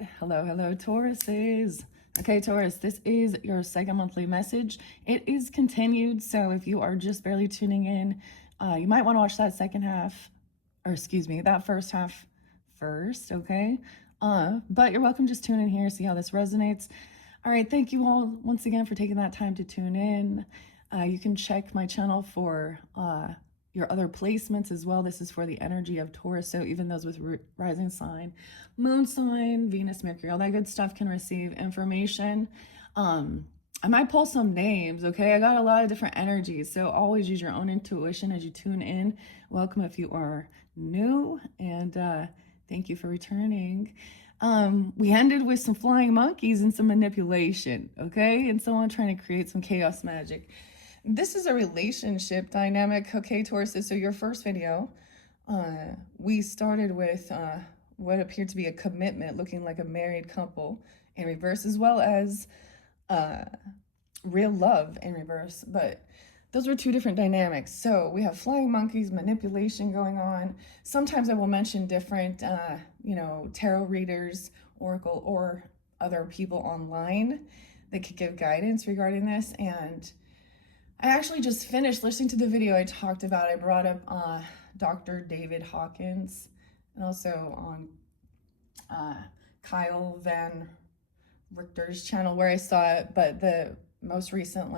right. Hello, Tauruses. Okay, Taurus, this is your second monthly message. It is continued, so if you are just barely tuning in, you might want to watch that second half, or excuse me, that first half first, okay? But you're welcome, just tune in here, see how this resonates. All right, thank you all once again for taking that time to tune in. You can check my channel for your other placements as well. This is for the energy of Taurus, so even those with rising sign, moon sign, Venus, Mercury, all that good stuff can receive information. I might pull some names, okay? I got a lot of different energies, so always use your own intuition as you tune in. Welcome if you are new, and thank you for returning. We ended with some flying monkeys and some manipulation, okay? And someone trying to create some chaos magic. This is a relationship dynamic, okay, Tauruses? So your first video, we started with what appeared to be a commitment, looking like a married couple in reverse, as well as real love in reverse. But those were two different dynamics. So we have flying monkeys, manipulation going on. Sometimes I will mention different, tarot readers, oracle, or other people online that could give guidance regarding this. And I actually just finished listening to the video I talked about. I brought up Dr. David Hawkins, and also on Kyle Van Richter's channel where I saw it. But the most recent,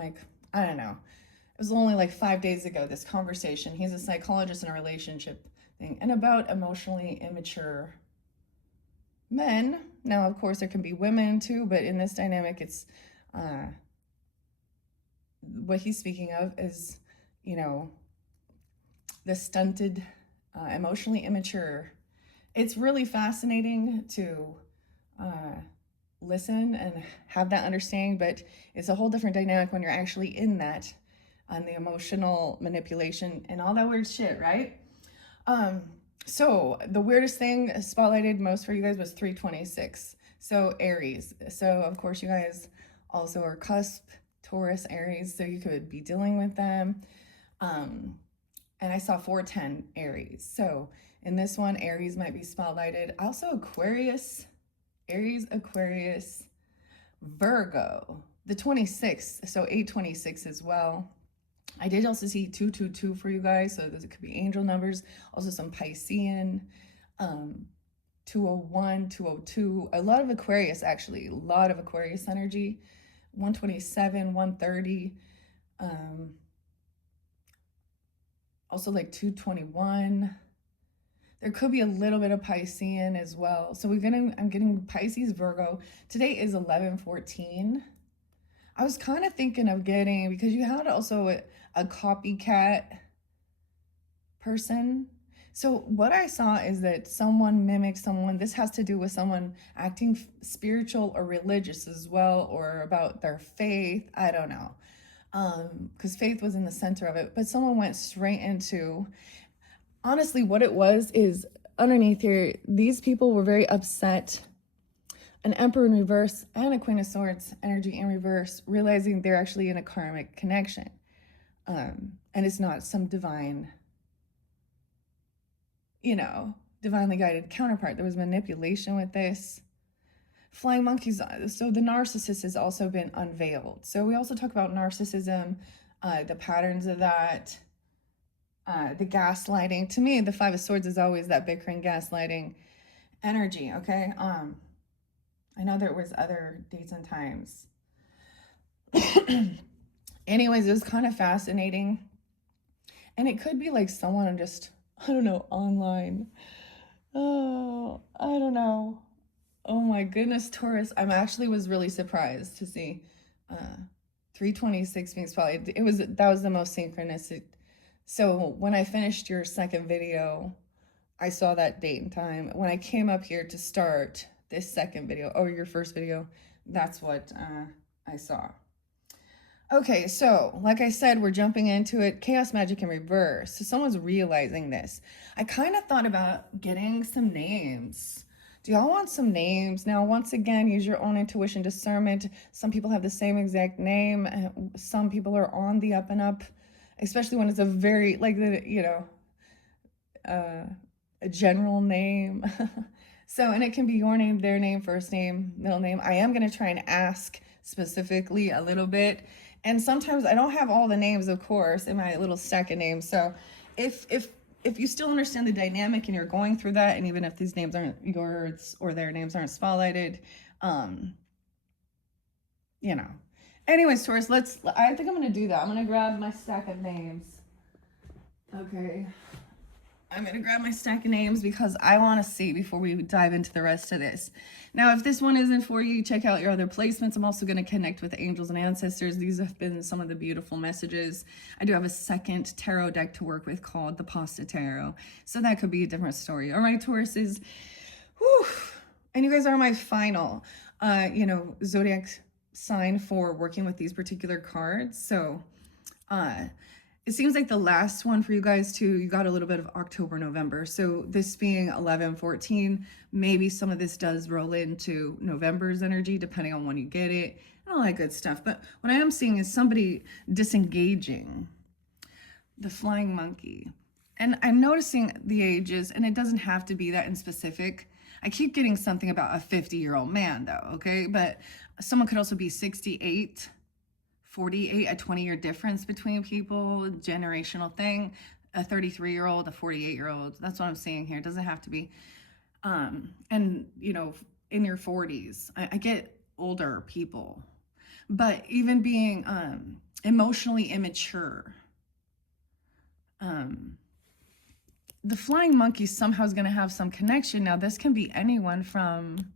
I don't know, it was only like 5 days ago, this conversation. He's a psychologist in a relationship thing, and about emotionally immature men. Now, of course, there can be women too, but in this dynamic, it's what he's speaking of is, the stunted, emotionally immature. It's really fascinating to listen and have that understanding, but it's a whole different dynamic when you're actually in that, on the emotional manipulation and all that weird shit, right? So the weirdest thing spotlighted most for you guys was 326. So Aries. So of course you guys also are cusp Taurus, Aries, so you could be dealing with them. And I saw 410 Aries. So in this one, Aries might be spotlighted. Also Aquarius, Aries, Aquarius, Virgo, the 26th, so 826 as well. I did also see 222 for you guys, so those could be angel numbers. Also some Piscean, 201, 202, a lot of Aquarius actually, a lot of Aquarius energy. 127, 130, also like 221. There could be a little bit of Piscean as well. So I'm getting Pisces, Virgo. Today is 11/14. I was kind of thinking of getting, because you had also a copycat person. So what I saw is that someone mimics someone. This has to do with someone acting spiritual or religious as well, or about their faith. I don't know, because faith was in the center of it. But someone went straight into, honestly, what it was is underneath here, these people were very upset. An Emperor in reverse and a Queen of Swords energy in reverse, realizing they're actually in a karmic connection. And it's not some divine, divinely guided counterpart. There was manipulation with this. Flying monkeys, so the narcissist has also been unveiled. So we also talk about narcissism, the patterns of that, the gaslighting. To me, the Five of Swords is always that bickering, gaslighting energy, okay? I know there was other dates and times. Anyways, it was kind of fascinating. And it could be like someone just, I don't know, online. Oh, I don't know. Oh my goodness, Taurus. Was really surprised to see 326 being spotlighted. That was the most synchronistic. So when I finished your second video, I saw that date and time. When I came up here to start this second video, or your first video, that's what I saw. Okay, so like I said, we're jumping into it. Chaos magic in reverse. So someone's realizing this. I kind of thought about getting some names. Do y'all want some names? Now, once again, use your own intuition, discernment. Some people have the same exact name. Some people are on the up and up, especially when it's a very, a general name. So, and it can be your name, their name, first name, middle name. I am going to try and ask specifically a little bit. And sometimes I don't have all the names, of course, in my little stack of names. So if you still understand the dynamic and you're going through that, and even if these names aren't yours or their names aren't spotlighted, you know. Anyways, Taurus, I think I'm going to do that. I'm going to grab my stack of names. Okay. I'm going to grab my stack of names because I want to see before we dive into the rest of this. Now, if this one isn't for you, check out your other placements. I'm also going to connect with angels and ancestors. These have been some of the beautiful messages. I do have a second tarot deck to work with called the Past Tarot. So that could be a different story. All right, Tauruses. Whew. And you guys are my final, zodiac sign for working with these particular cards. So, it seems like the last one for you guys too, you got a little bit of October, November. So this being 11, 14, maybe some of this does roll into November's energy, depending on when you get it, and all that good stuff. But what I am seeing is somebody disengaging, the flying monkey. And I'm noticing the ages, and it doesn't have to be that in specific. I keep getting something about a 50-year-old man though, okay? But someone could also be 68, 48, a 20-year difference between people, generational thing, a 33-year-old, a 48-year-old. That's what I'm seeing here. It doesn't have to be. And, in your 40s, I get older people. But even being emotionally immature, the flying monkey somehow is going to have some connection. Now, this can be anyone from,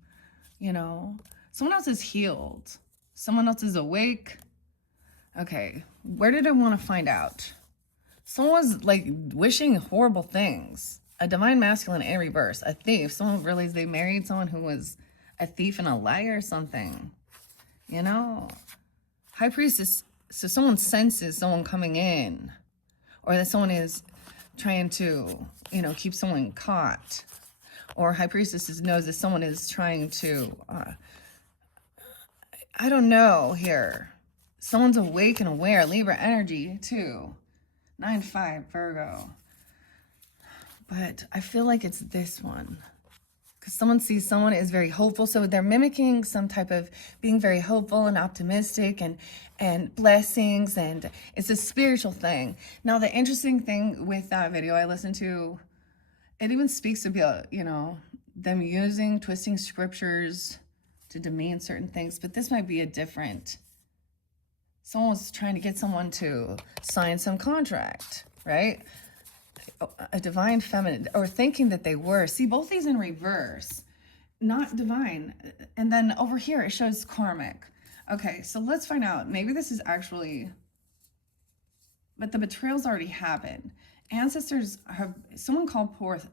someone else is healed. Someone else is awake. Okay, where did I want to find out? Someone was like wishing horrible things. A divine masculine in reverse. A thief. Someone realized they married someone who was a thief and a liar or something. High priestess. So someone senses someone coming in. Or that someone is trying to, keep someone caught. Or high priestess knows that someone is trying to, I don't know here. Someone's awake and aware. Libra energy, too. 9-5, Virgo. But I feel like it's this one. Because someone sees someone is very hopeful. So they're mimicking some type of being very hopeful and optimistic and blessings. And it's a spiritual thing. Now, the interesting thing with that video I listened to, it even speaks about, them twisting scriptures to demean certain things. But this might be a different... Someone was trying to get someone to sign some contract, right? A divine feminine, or thinking that they were. See, both these in reverse, not divine. And then over here, it shows karmic. Okay, so let's find out. Maybe this is actually, but the betrayal's already happened. Ancestors someone called forth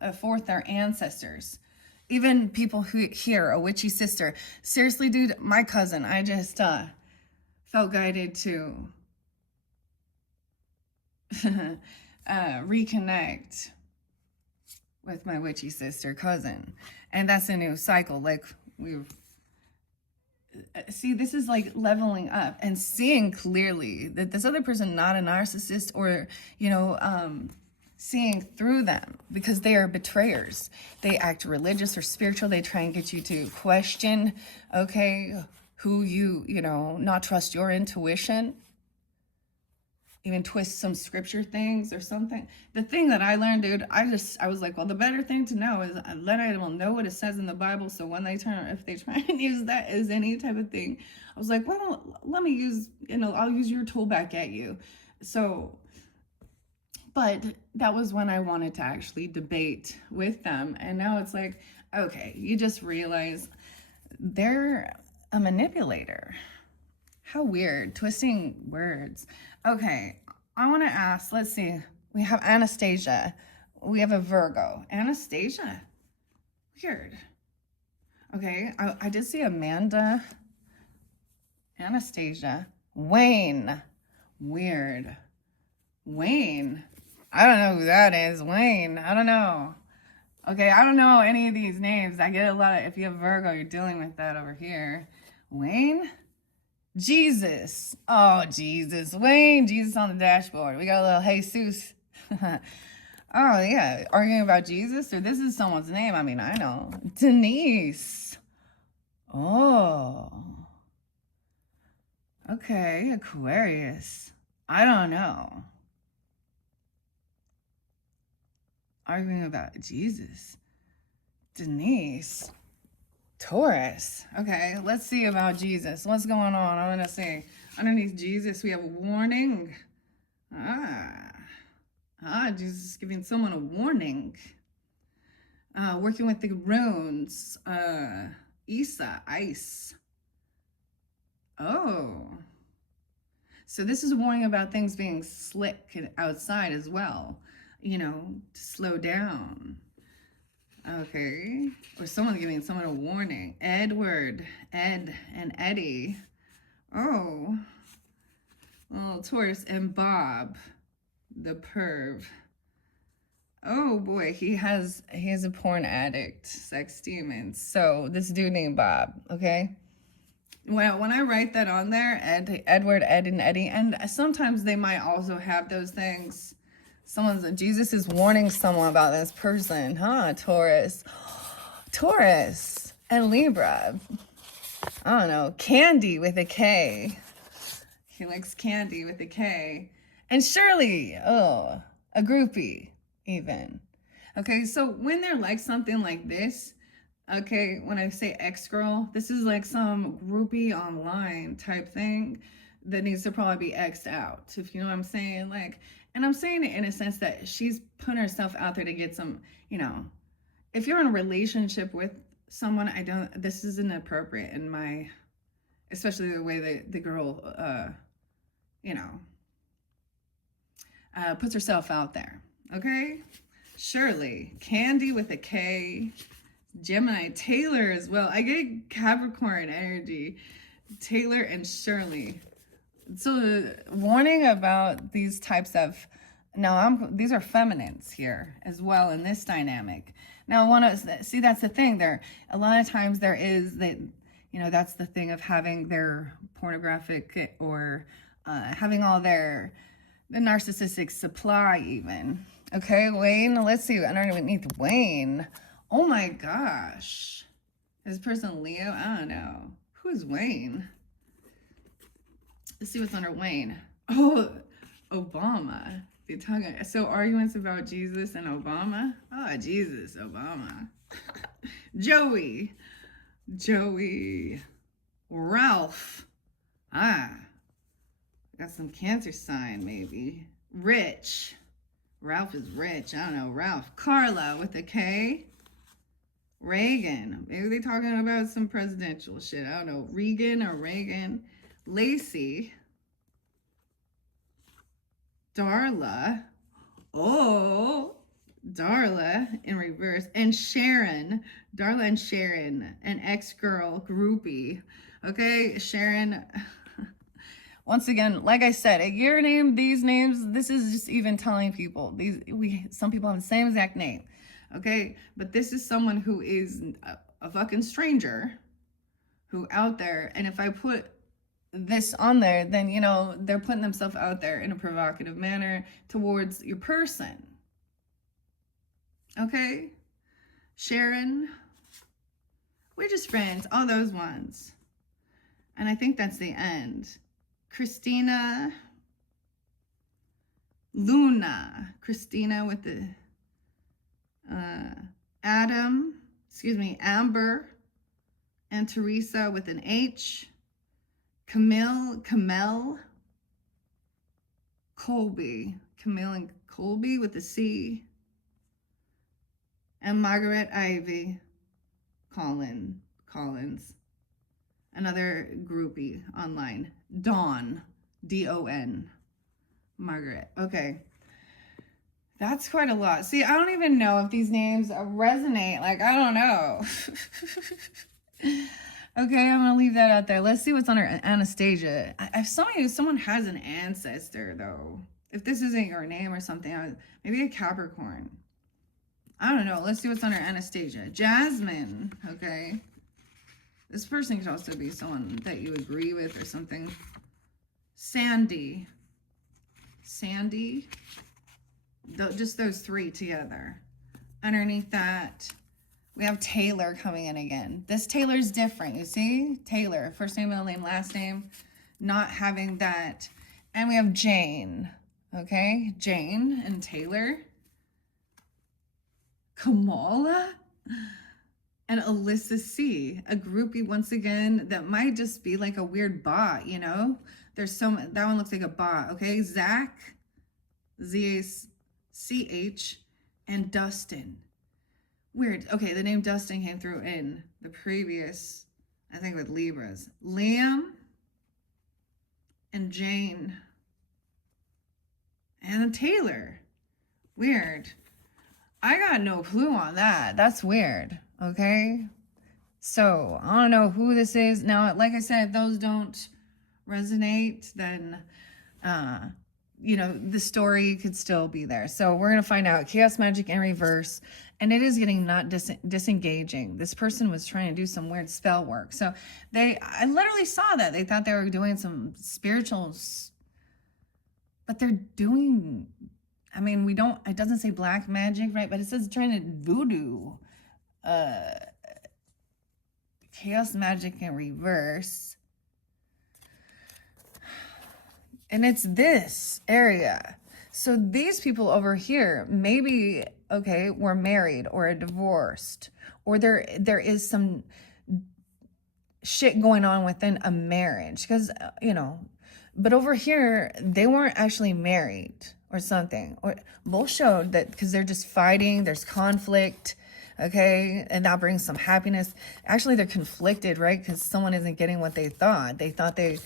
their ancestors. Even people who hear a witchy sister. Seriously, dude, my cousin, I just, felt guided to reconnect with my witchy sister cousin. And that's a new cycle. Like see, this is like leveling up and seeing clearly that this other person, not a narcissist or, seeing through them because they are betrayers. They act religious or spiritual. They try and get you to question, okay, who not trust your intuition, even twist some scripture things or something. The thing that I learned, dude, I was like, well, the better thing to know is let I will know what it says in the Bible. So when if they try and use that as any type of thing, I was like, well, let me use, I'll use your tool back at you. So, but that was when I wanted to actually debate with them. And now it's like, okay, you just realize they're a manipulator. How weird. Twisting words. Okay, I want to ask, let's see. We have Anastasia. We have a Virgo. Anastasia. Weird. Okay, I did see Amanda. Anastasia. Wayne. Weird. Wayne. I don't know who that is. Wayne. I don't know. Okay, I don't know any of these names. I get a lot of, if you have Virgo, you're dealing with that over here. Wayne? Jesus. Oh, Jesus. Wayne, Jesus on the dashboard. We got a little Jesus. Oh, yeah. Arguing about Jesus? Or this is someone's name. I mean, I know. Denise. Oh. Okay, Aquarius. I don't know. Arguing about Jesus. Denise. Taurus. Okay, let's see about Jesus. What's going on? I'm going to say underneath Jesus, we have a warning. Jesus is giving someone a warning. Working with the runes. Ice. Oh. So this is a warning about things being slick outside as well. You know, to slow down. Okay. Or someone giving someone a warning. Edward, Ed, and Eddie. Oh. Oh, Taurus and Bob, the perv. Oh boy, he's a porn addict, sex demon. So this dude named Bob, okay? Well, when I write that on there, Edward, Ed, and Eddie, and sometimes they might also have those things. Jesus is warning someone about this person, huh? Taurus and Libra. I don't know. Candy with a K. He likes candy with a K. And Shirley, a groupie even. Okay, so when they're like something like this, okay, when I say ex-girl, this is like some groupie online type thing that needs to probably be X'd out, if you know what I'm saying. Like, and I'm saying it in a sense that she's putting herself out there to get some, you know, if you're in a relationship with someone, this isn't appropriate in my, especially the way that the girl, you know, puts herself out there, okay? Shirley, Candy with a K, Gemini, Taylor as well. I get Capricorn energy, Taylor and Shirley. So warning about these types of, these are feminines here as well in this dynamic. Now I want to see, that's the thing there. A lot of times there is that, you know, that's the thing of having their pornographic or having all the narcissistic supply even. Okay, Wayne, let's see, underneath Wayne. Oh my gosh. Is this person Leo? I don't know. Who's Wayne? Let's see what's under Wayne. Oh, Obama. So arguments about Jesus and Obama? Oh, Jesus, Obama. Joey. Ralph. Got some Cancer sign maybe. Rich. Ralph is rich. I don't know. Ralph. Carla with a K. Reagan. Maybe they're talking about some presidential shit. I don't know. Regan or Reagan. Lacey. Darla. Oh, Darla in reverse. And Sharon. Darla and Sharon. An ex-girl groupie. Okay, Sharon. Once again, like I said, your name, these names, this is just even telling people. Some people have the same exact name. Okay, but this is someone who is a fucking stranger who out there, and if I put this on there, then, you know, they're putting themselves out there in a provocative manner towards your person. Okay? Sharon, we're just friends, all those ones. And I think that's the end. Christina, Luna, Christina with the Amber, and Teresa with an H, Camille, Colby, Camille and Colby with a C, and Margaret Ivy, Collins, another groupie online, Dawn, D-O-N, Margaret. Okay. That's quite a lot. See, I don't even know if these names resonate. Like, I don't know. Okay, I'm going to leave that out there. Let's see what's under Anastasia. If someone has an ancestor, though, if this isn't your name or something, maybe a Capricorn. I don't know. Let's see what's under Anastasia. Jasmine, okay. This person could also be someone that you agree with or something. Sandy. Just those three together. Underneath that, we have Taylor coming in again. This Taylor's different, you see? Taylor, first name, middle name, last name, not having that. And we have Jane, okay? Jane and Taylor. Kamala and Alyssa C, a groupie once again that might just be like a weird bot, you know? There's so much, that one looks like a bot, okay? Zach, Z-A-C-H, and Dustin. Weird. Okay, the name Dustin came through in the previous, I think with Libras. Liam and Jane and Taylor. Weird. I got no clue on that. That's weird. Okay. So I don't know who this is. Now, like I said, if those don't resonate, then, you know, the story could still be there. So we're going to find out. Chaos magic in reverse. And it is getting not disengaging. This person was trying to do some weird spell work. So I literally saw that. They thought they were doing some spirituals, but they're doing, I mean, it doesn't say black magic, right? But it says trying to voodoo. Chaos magic in reverse. And it's this area. So these people over here, maybe, okay, were married or are divorced, or there is some shit going on within a marriage, because, you know, but over here, they weren't actually married or something. Or both showed that because they're just fighting, there's conflict, okay, and that brings some happiness. Actually, they're conflicted, right? Because someone isn't getting what they thought. They thought they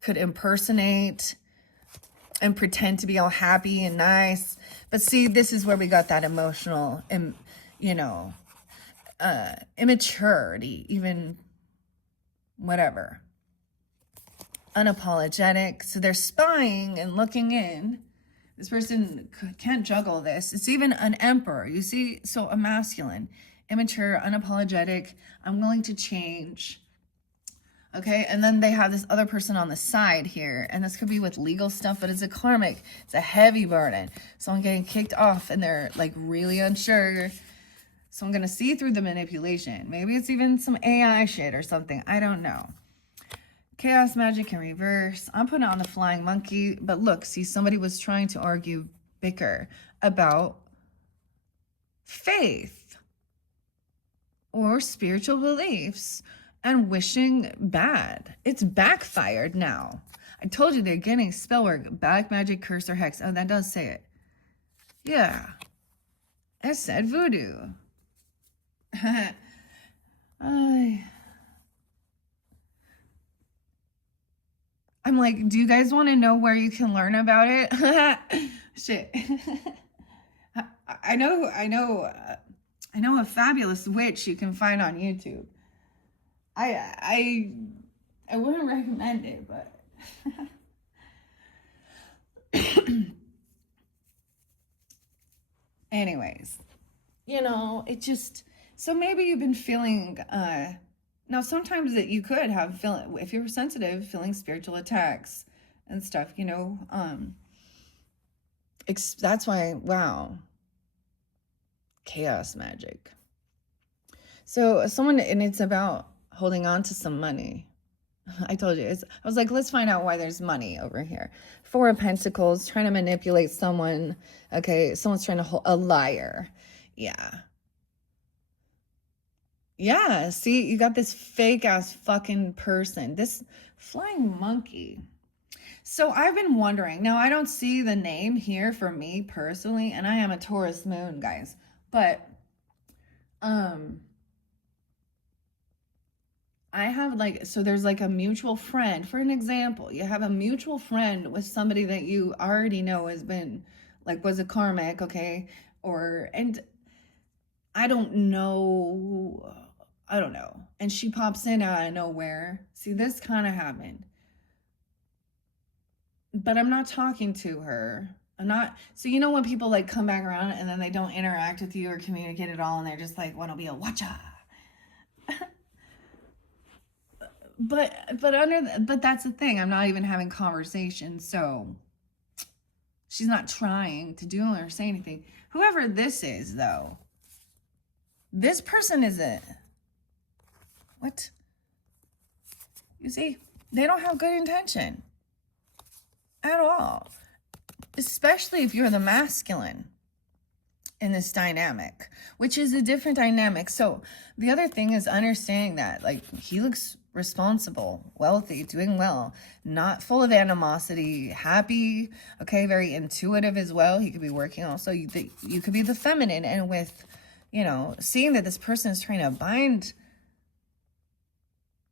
could impersonate and pretend to be all happy and nice. But see, this is where we got that emotional, you know, immaturity, even whatever. Unapologetic. So they're spying and looking in. This person can't juggle this. It's even an emperor. You see, so a masculine, immature, unapologetic. I'm willing to change. Okay, and then they have this other person on the side here, and this could be with legal stuff, but it's a karmic. It's a heavy burden. Someone getting kicked off, and they're like really unsure. So I'm gonna see through the manipulation. Maybe it's even some AI shit or something. I don't know. Chaos magic in reverse. I'm putting on the flying monkey, but look, see, somebody was trying to argue, bicker about faith or spiritual beliefs and wishing bad. It's backfired now. I told you they're getting spell work, black magic, curse, or hex. Oh, that does say it. Yeah. It said voodoo. I'm like, do you guys want to know where you can learn about it? Shit. I know a fabulous witch you can find on YouTube. I wouldn't recommend it, but anyways, you know, it just, so maybe you've been feeling, now sometimes that you could have feeling, if you're sensitive, feeling spiritual attacks and stuff, you know, that's why, wow, chaos magic. So someone, and it's about holding on to some money. I told you, I was like, let's find out why there's money over here. Four of Pentacles, trying to manipulate someone. Okay, someone's trying to hold a liar. Yeah. Yeah, see, you got this fake ass fucking person. This flying monkey. So I've been wondering. Now, I don't see the name here for me personally, and I am a Taurus moon, guys. But I have like, so there's like a mutual friend. For an example, you have a mutual friend with somebody that you already know has been, like, was a karmic, okay? And I don't know. And she pops in out of nowhere. See, this kind of happened. But I'm not talking to her. So you know when people like come back around and then they don't interact with you or communicate at all and they're just like, want to be a watcher. But that's the thing. I'm not even having conversations. So She's not trying to do or say anything. Whoever this is, though, this person isn't. What? You see, they don't have good intention at all. Especially if you're the masculine in this dynamic, which is a different dynamic. So the other thing is understanding that, like, he looks responsible, wealthy, doing well, not full of animosity, happy, okay, very intuitive as well. He could be working also. You could be the feminine, and with, you know, seeing that this person is trying to bind,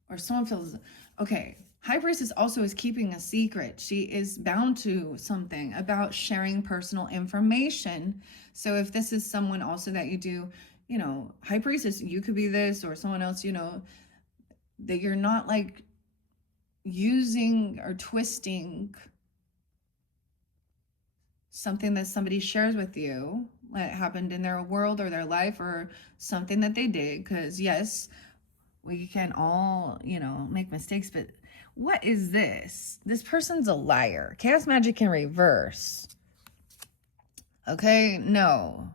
or someone feels, okay, High Priestess also is keeping a secret. She is bound to something about sharing personal information. So if this is someone also that you do, you know, High Priestess, you could be this, or someone else, you know, that you're not like using or twisting something that somebody shares with you, that happened in their world or their life, or something that they did. Because yes, we can all, you know, make mistakes, but what is this? This person's a liar. Chaos magic in reverse. Okay, no.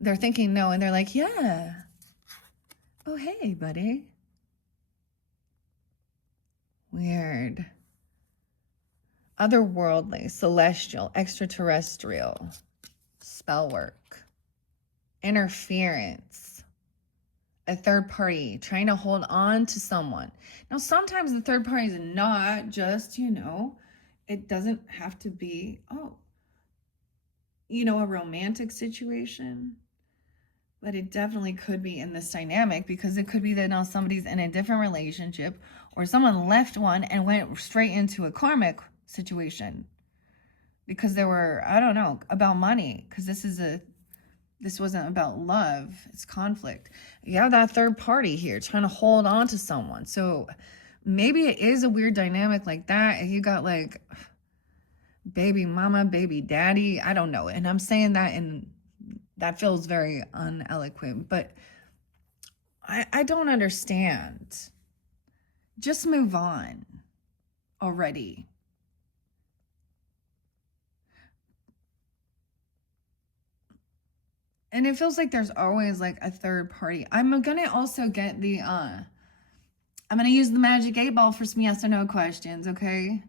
They're thinking no, and they're like, yeah. Oh, hey, buddy. Weird. Otherworldly, celestial, extraterrestrial. Spell work. Interference. A third party trying to hold on to someone. Now, sometimes the third party is not just, you know, it doesn't have to be, oh, you know, a romantic situation, but it definitely could be in this dynamic, because it could be that now somebody's in a different relationship, or someone left one and went straight into a karmic situation because they were, I don't know, about money, because this wasn't about love, it's conflict. You have that third party here trying to hold on to someone. So maybe it is a weird dynamic like that. And you got like baby mama, baby daddy, I don't know. And I'm saying that, and that feels very uneloquent, but I don't understand. Just move on already. And it feels like there's always like a third party. I'm gonna also get the I'm gonna use the magic 8 ball for some yes or no questions, okay?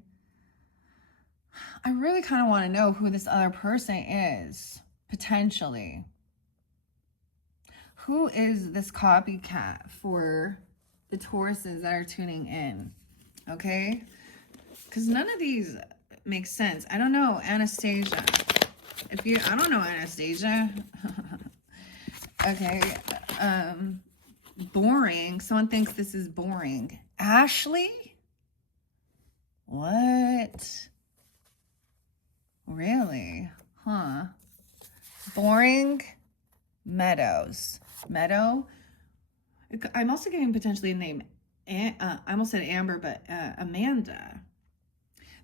I really kind of want to know who this other person is, potentially. Who is this copycat for the Tauruses that are tuning in, okay? Because none of these make sense. I don't know, Anastasia. I don't know Anastasia. Okay, boring. Someone thinks this is boring. Ashley? What? Really? Huh. Boring. Meadows. Meadow? I'm also getting potentially a name. I almost said Amber, but Amanda.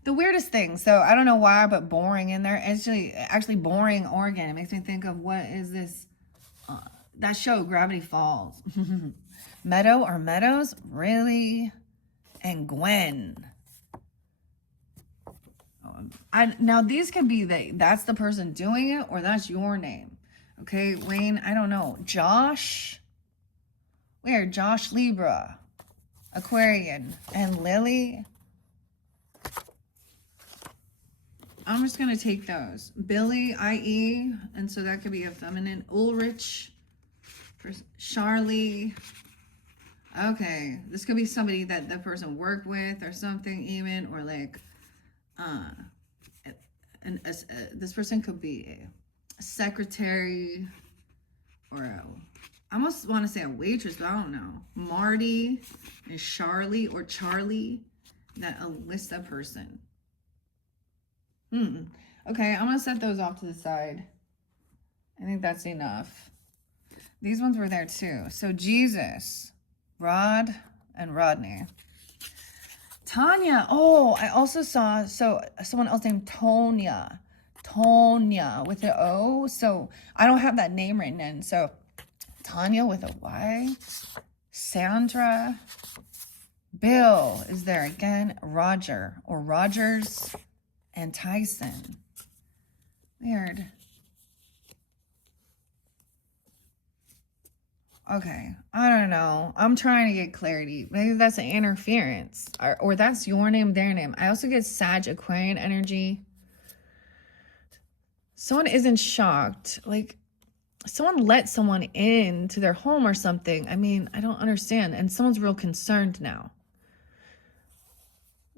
The weirdest thing, so I don't know why, but boring in there. Actually boring Oregon. It makes me think of, what is this? That show, Gravity Falls. Meadow or Meadows? Really? And Gwen. Now, these could be that's the person doing it, or that's your name. Okay, Wayne, I don't know. Josh? Where? Josh Libra. Aquarian. And Lily? I'm just going to take those. Billy, IE, and so that could be a feminine. Ulrich, Charlie. Okay, this could be somebody that the person worked with or something even, or like, this person could be a secretary, or I almost want to say a waitress, but I don't know. Marty and Charlie, or Charlie, that Alyssa person. Okay, I'm going to set those off to the side. I think that's enough. These ones were there too. So Jesus, Rod, and Rodney. Tanya. Oh, I also saw, someone else named Tonya. Tonya with an O. So I don't have that name written in. So Tanya with a Y. Sandra. Bill is there again. Roger, or Rogers. and Tyson. Weird. Okay, I don't know. I'm trying to get clarity. Maybe that's an interference. Or that's your name, their name. I also get Sag Aquarian energy. Someone isn't shocked. Like, someone let someone into their home or something. I mean, I don't understand. And someone's real concerned now.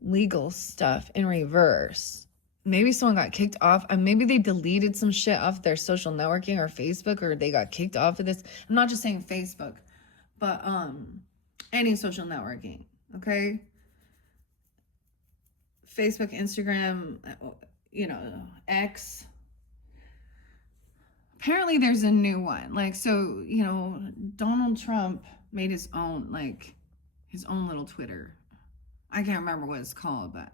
Legal stuff in reverse. Maybe someone got kicked off, and maybe they deleted some shit off their social networking or Facebook, or they got kicked off of this. I'm not just saying Facebook, but any social networking, okay? Facebook, Instagram, you know, X. Apparently there's a new one. Like, so, you know, Donald Trump made his own, like, his own little Twitter. I can't remember what it's called, but,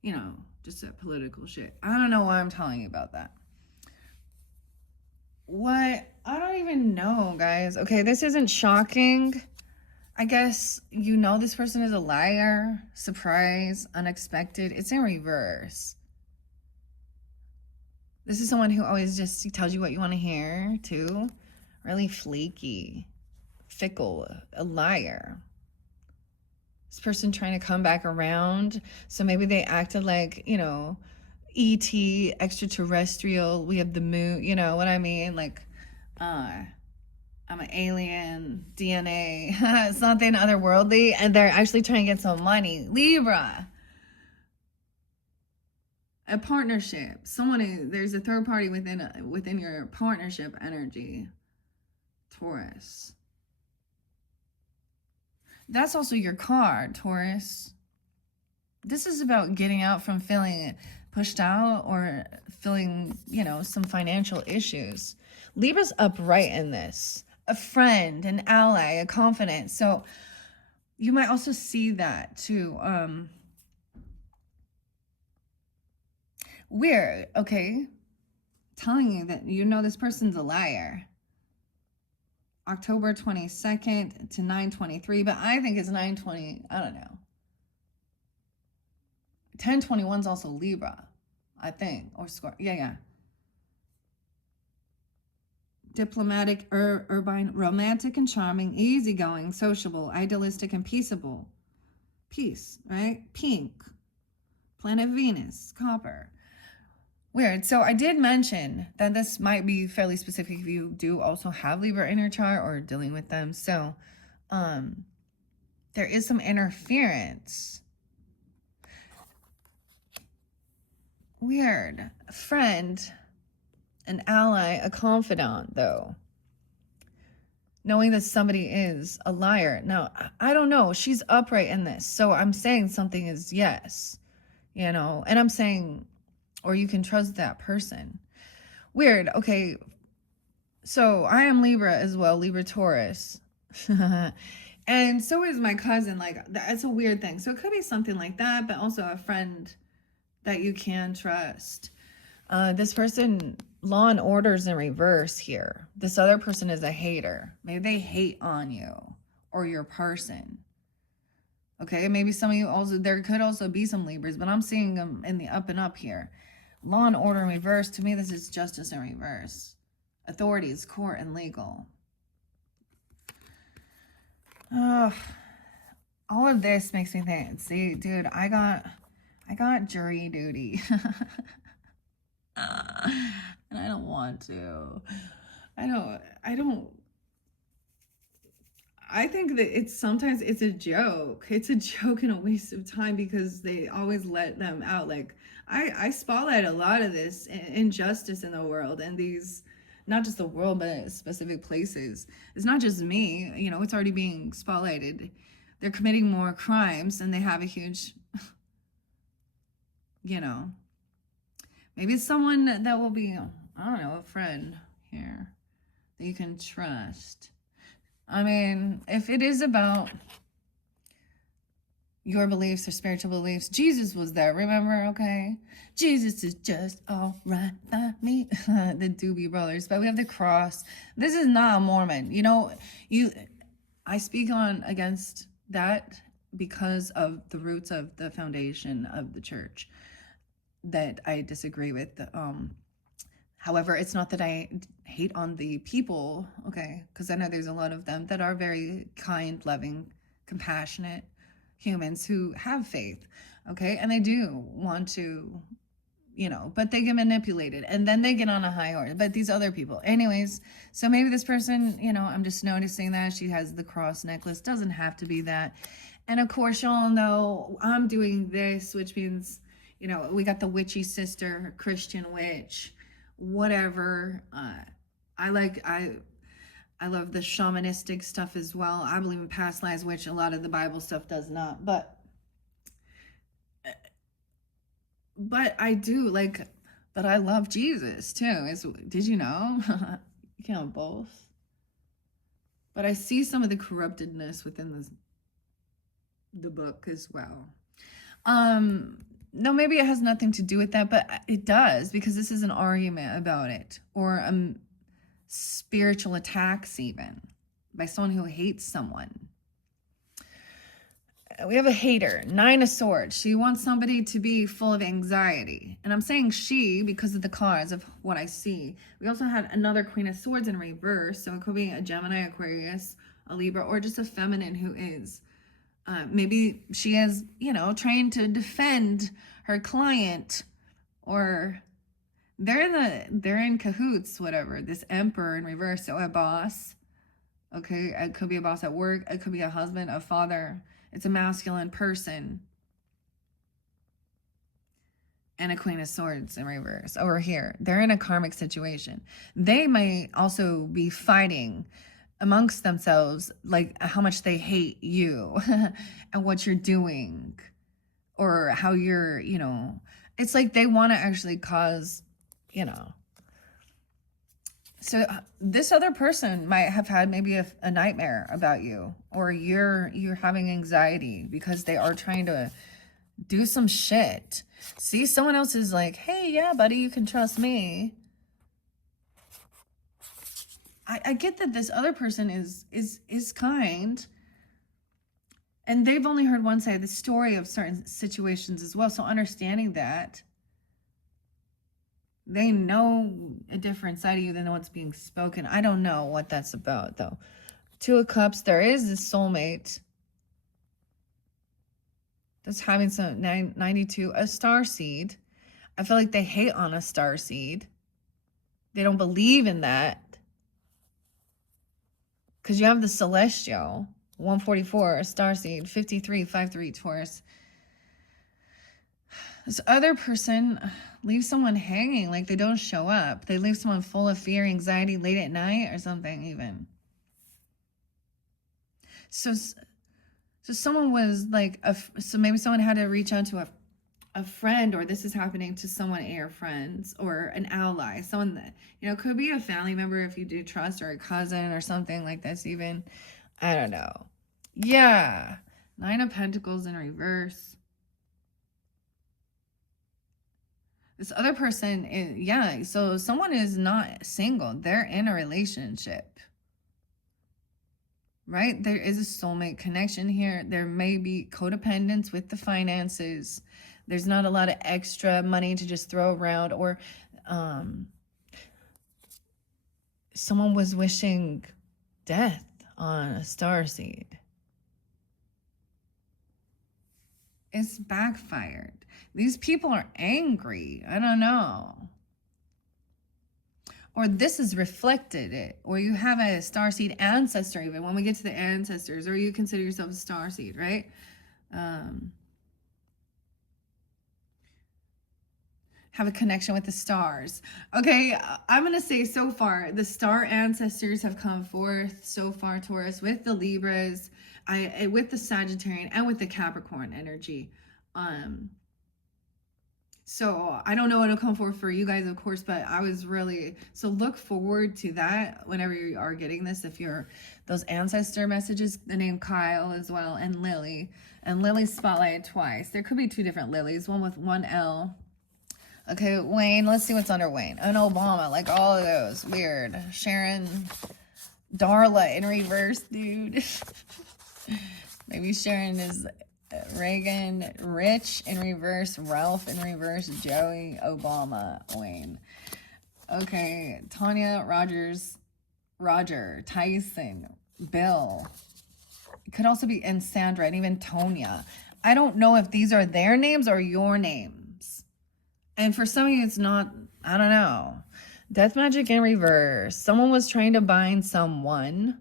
you know, just that political shit. I don't know why I'm telling you about that. What? I don't even know, guys. Okay, this isn't shocking. I guess you know this person is a liar. Surprise, unexpected. It's in reverse. This is someone who always just tells you what you want to hear, too. Really flaky, fickle, a liar. This person trying to come back around. So maybe they acted like, you know, ET, extraterrestrial. We have the moon, you know what I mean? Like, I'm an alien, DNA, something otherworldly. And they're actually trying to get some money. Libra. A partnership. There's a third party within your partnership energy. Taurus. That's also your card, Taurus. This is about getting out from feeling pushed out or feeling, you know, some financial issues. Libra's upright in this. A friend, an ally, a confidant. So you might also see that too. Weird, okay? Telling you that you know this person's a liar. October 22nd to 9/23, but I think it's 9/20, I don't know. 10/21 is also Libra, I think, or Scorpio. Yeah. Diplomatic, urbane, romantic and charming, easygoing, sociable, idealistic and peaceable. Peace, right? Pink. Planet Venus, copper. Weird. So I did mention that this might be fairly specific if you do also have Libra in your chart or dealing with them. So there is some interference. Weird. A friend, an ally, a confidant, though. Knowing that somebody is a liar. Now, I don't know. She's upright in this. So I'm saying something is yes. You know, and I'm saying, or you can trust that person. Weird. Okay. So I am Libra as well, Libra Taurus. And so is my cousin. Like, that's a weird thing. So it could be something like that, but also a friend that you can trust. This person, law and order's in reverse here. This other person is a hater. Maybe they hate on you or your person. Okay, maybe some of you also, there could also be some Libras, but I'm seeing them in the up and up here. Law and order in reverse. To me, this is justice in reverse. Authorities, court, and legal. All of this makes me think, see, dude, I got jury duty. And I don't want to. I think that sometimes it's a joke. It's a joke and a waste of time because they always let them out. Like, I spotlight a lot of this injustice in the world and these, not just the world, but specific places. It's not just me, you know, it's already being spotlighted. They're committing more crimes and they have a huge, you know, maybe it's someone that will be, I don't know, a friend here that you can trust. I mean, if it is about your beliefs or spiritual beliefs, Jesus was there, remember, okay? Jesus is just all right by me. The Doobie Brothers, but we have the cross. This is not a Mormon. You know, I speak on against that because of the roots of the foundation of the church. that I disagree with. However, it's not that I hate on the people, okay? Because I know there's a lot of them that are very kind, loving, compassionate humans who have faith, okay? And they do want to, you know, but they get manipulated and then they get on a high horse. But these other people, anyways, so maybe this person, you know, I'm just noticing that she has the cross necklace. Doesn't have to be that. And of course, y'all know I'm doing this, which means, you know, we got the witchy sister, Christian witch, whatever. I love the shamanistic stuff as well. I believe in past lives, which a lot of the Bible stuff does not. But I do like that. I love Jesus too. Did you know? You can't have both. But I see some of the corruptedness within the book as well. No, maybe it has nothing to do with that, but it does, because this is an argument about it, or spiritual attacks even by someone who hates someone. We have a hater, 9 of Swords. She wants somebody to be full of anxiety. And I'm saying she because of the cards of what I see. We also had another Queen of Swords in reverse. So it could be a Gemini, Aquarius, a Libra, or just a feminine who is maybe she is, you know, trying to defend her client, or they're in cahoots, whatever. This Emperor in reverse, so a boss. Okay, it could be a boss at work. It could be a husband, a father. It's a masculine person. And a Queen of Swords in reverse over here. They're in a karmic situation. They might also be fighting amongst themselves, like how much they hate you and what you're doing, or how you're, you know, it's like they want to actually cause, you know. So this other person might have had maybe a nightmare about you, or you're having anxiety because they are trying to do some shit. See, someone else is like, hey, yeah, buddy, you can trust me. I get that this other person is kind, and they've only heard one side of the story of certain situations as well. So understanding that they know a different side of you than what's being spoken. I don't know what that's about, though. 2 of Cups, there is this soulmate that's having some 92, a star seed. I feel like they hate on a star seed. They don't believe in that. Because you have the celestial, 144, a starseed, 53, 53, Taurus. This other person leaves someone hanging, like they don't show up. They leave someone full of fear, anxiety late at night or something even. So someone was like, so maybe someone had to reach out to a friend, or this is happening to someone at your friends, or an ally, someone that, you know, could be a family member if you do trust, or a cousin or something like this even. I don't know. Yeah. 9 of Pentacles in reverse. This other person is, yeah, so someone is not single. They're in a relationship. Right? There is a soulmate connection here. There may be codependence with the finances. There's not a lot of extra money to just throw around, or someone was wishing death on a starseed. It's backfired. These people are angry. I don't know. Or this is reflected it. Or you have a starseed ancestor even. When we get to the ancestors, or you consider yourself a starseed, right? Have a connection with the stars. Okay, I'm going to say so far, the star ancestors have come forth so far, Taurus, with the Libras, with the Sagittarian, and with the Capricorn energy. So I don't know what'll come forth for you guys, of course, but I was really, so look forward to that whenever you are getting this. If you're those ancestor messages, the name Kyle as well, and Lily. And Lily's spotlighted twice. There could be 2 different Lilies, one with 1 L. Okay, Wayne, let's see what's under Wayne. And Obama, like all of those. Weird. Sharon, Darla in reverse, dude. Maybe Sharon is Reagan, Rich in reverse, Ralph in reverse, Joey, Obama, Wayne. Okay, Tanya, Rogers, Roger, Tyson, Bill. It could also be, and Sandra, and even Tonya. I don't know if these are their names or your names. And for some of you, it's not, I don't know. Death magic in reverse. Someone was trying to bind someone.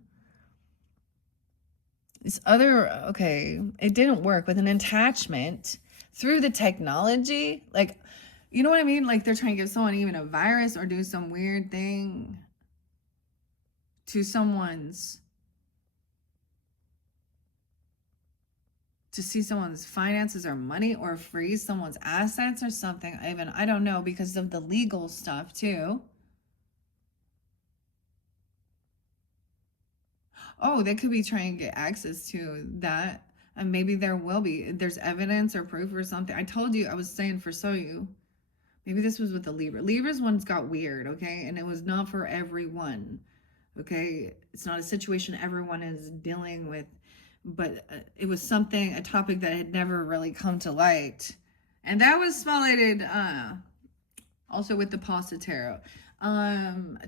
This other, okay, it didn't work with an attachment through the technology. Like, you know what I mean? Like they're trying to give someone even a virus or do some weird thing to someone's, to see someone's finances or money or freeze someone's assets or something. Even, I don't know, because of the legal stuff too. Oh, they could be trying to get access to that. And maybe there's evidence or proof or something. I told you, I was saying for you. Maybe this was with the Libra. Libra's ones got weird, okay? And it was not for everyone, okay? It's not a situation everyone is dealing with, but it was something, a topic that had never really come to light. And that was spotlighted also with the Pasta Tarot.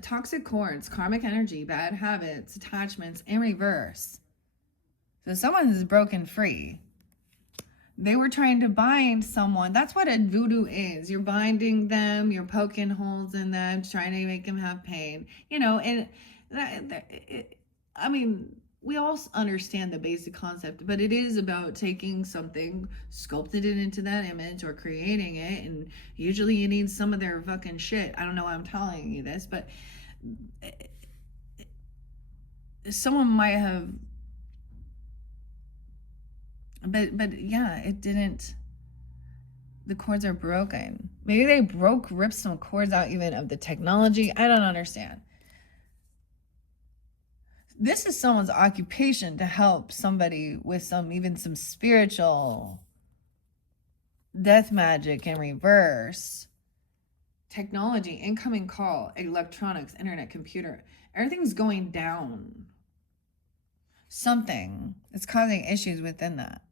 Toxic cords, karmic energy, bad habits, attachments in reverse. So someone is broken free. They were trying to bind someone. That's what a voodoo is. You're binding them, you're poking holes in them, trying to make them have pain. You know, and I mean, we all understand the basic concept, but it is about taking something, sculpted it into that image or creating it. And usually you need some of their fucking shit. I don't know why I'm telling you this, but someone might have, but yeah, it didn't. The cords are broken. Maybe they ripped some cords out even of the technology. I don't understand. This is someone's occupation to help somebody with even some spiritual death magic in reverse. Technology, incoming call, electronics, internet, computer. Everything's going down. Something is causing issues within that.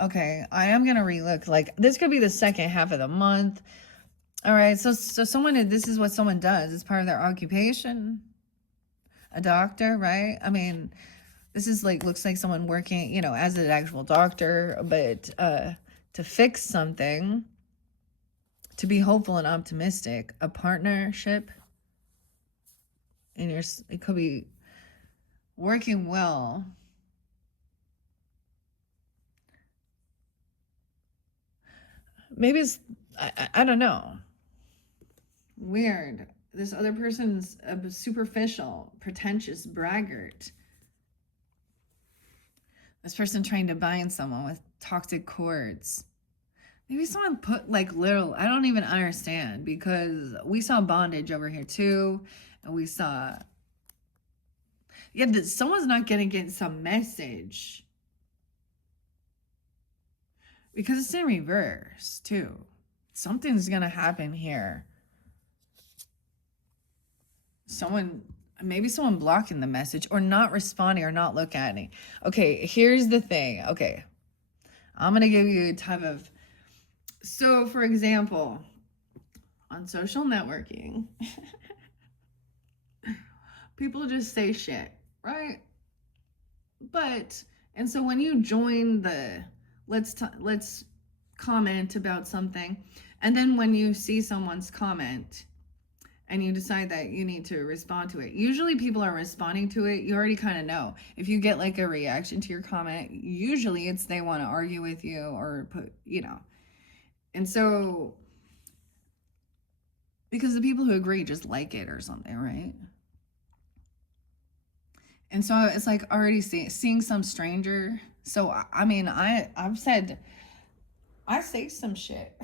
Okay, I am going to relook. Like, this could be the second half of the month. All right, so someone, this is what someone does. It's part of their occupation. A doctor, right? I mean, this is like, looks like someone working, you know, as an actual doctor, but to fix something, to be hopeful and optimistic, a partnership, and it could be working well. Maybe it's, I don't know. Weird. This other person's a superficial, pretentious braggart. This person trying to bind someone with toxic cords. Maybe someone put like literal, I don't even understand, because we saw bondage over here too. And we saw, yeah, someone's not going to get some message. Because it's in reverse too. Something's going to happen here. Maybe someone blocking the message or not responding or not looking at it. Okay, here's the thing. Okay, I'm going to give you a type of, so for example, on social networking, people just say shit, right? But, and so when you join the, let's comment about something, and then when you see someone's comment and you decide that you need to respond to it, usually people are responding to it. You already kind of know. If you get like a reaction to your comment, usually it's they want to argue with you or put, you know. And so, because the people who agree just like it or something, right? And so it's like already seeing some stranger. So, I mean, I've said, I say some shit.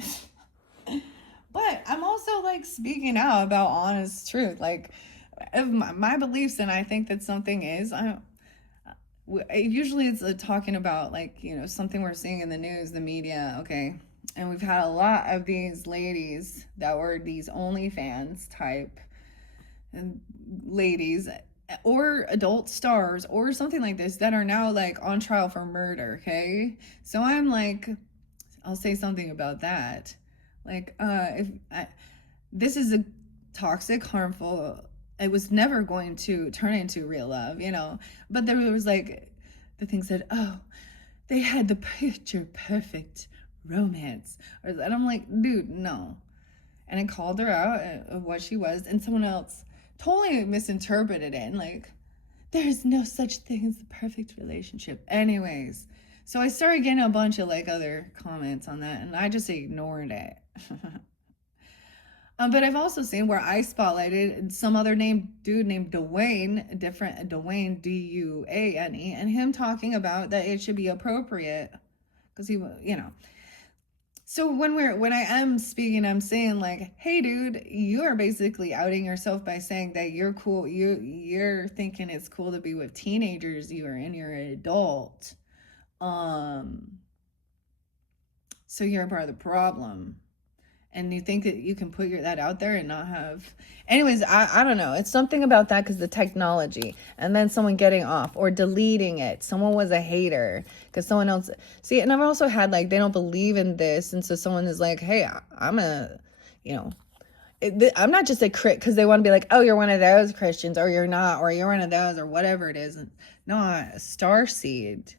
But I'm also like speaking out about honest truth. Like, of my beliefs, and I think that something is, usually it's talking about like, you know, something we're seeing in the news, the media, okay? And we've had a lot of these ladies that were these OnlyFans type and ladies or adult stars or something like this that are now like on trial for murder. Okay, so I'm like, I'll say something about that. Like, this is a toxic, harmful. It was never going to turn into real love, you know. But there was like, the thing said, oh, they had the picture perfect romance, and I'm like, dude, no. And I called her out of what she was, and someone else totally misinterpreted it and like, there's no such thing as the perfect relationship. Anyways, so I started getting a bunch of like other comments on that, and I just ignored it. But I've also seen where I spotlighted some other dude named Dwayne, different Dwayne, Duane, and him talking about that it should be appropriate because he, you know. So when I am speaking, I'm saying like, hey, dude, you are basically outing yourself by saying that you're cool. You're thinking it's cool to be with teenagers. You're an adult. So you're a part of the problem. And you think that you can put that out there and not have... Anyways, I don't know. It's something about that because the technology. And then someone getting off or deleting it. Someone was a hater because someone else... See, and I've also had like, they don't believe in this. And so someone is like, hey, I'm a, you know... I'm not just a crit because they want to be like, oh, you're one of those Christians, or you're not, or you're one of those, or whatever it is. No, a starseed.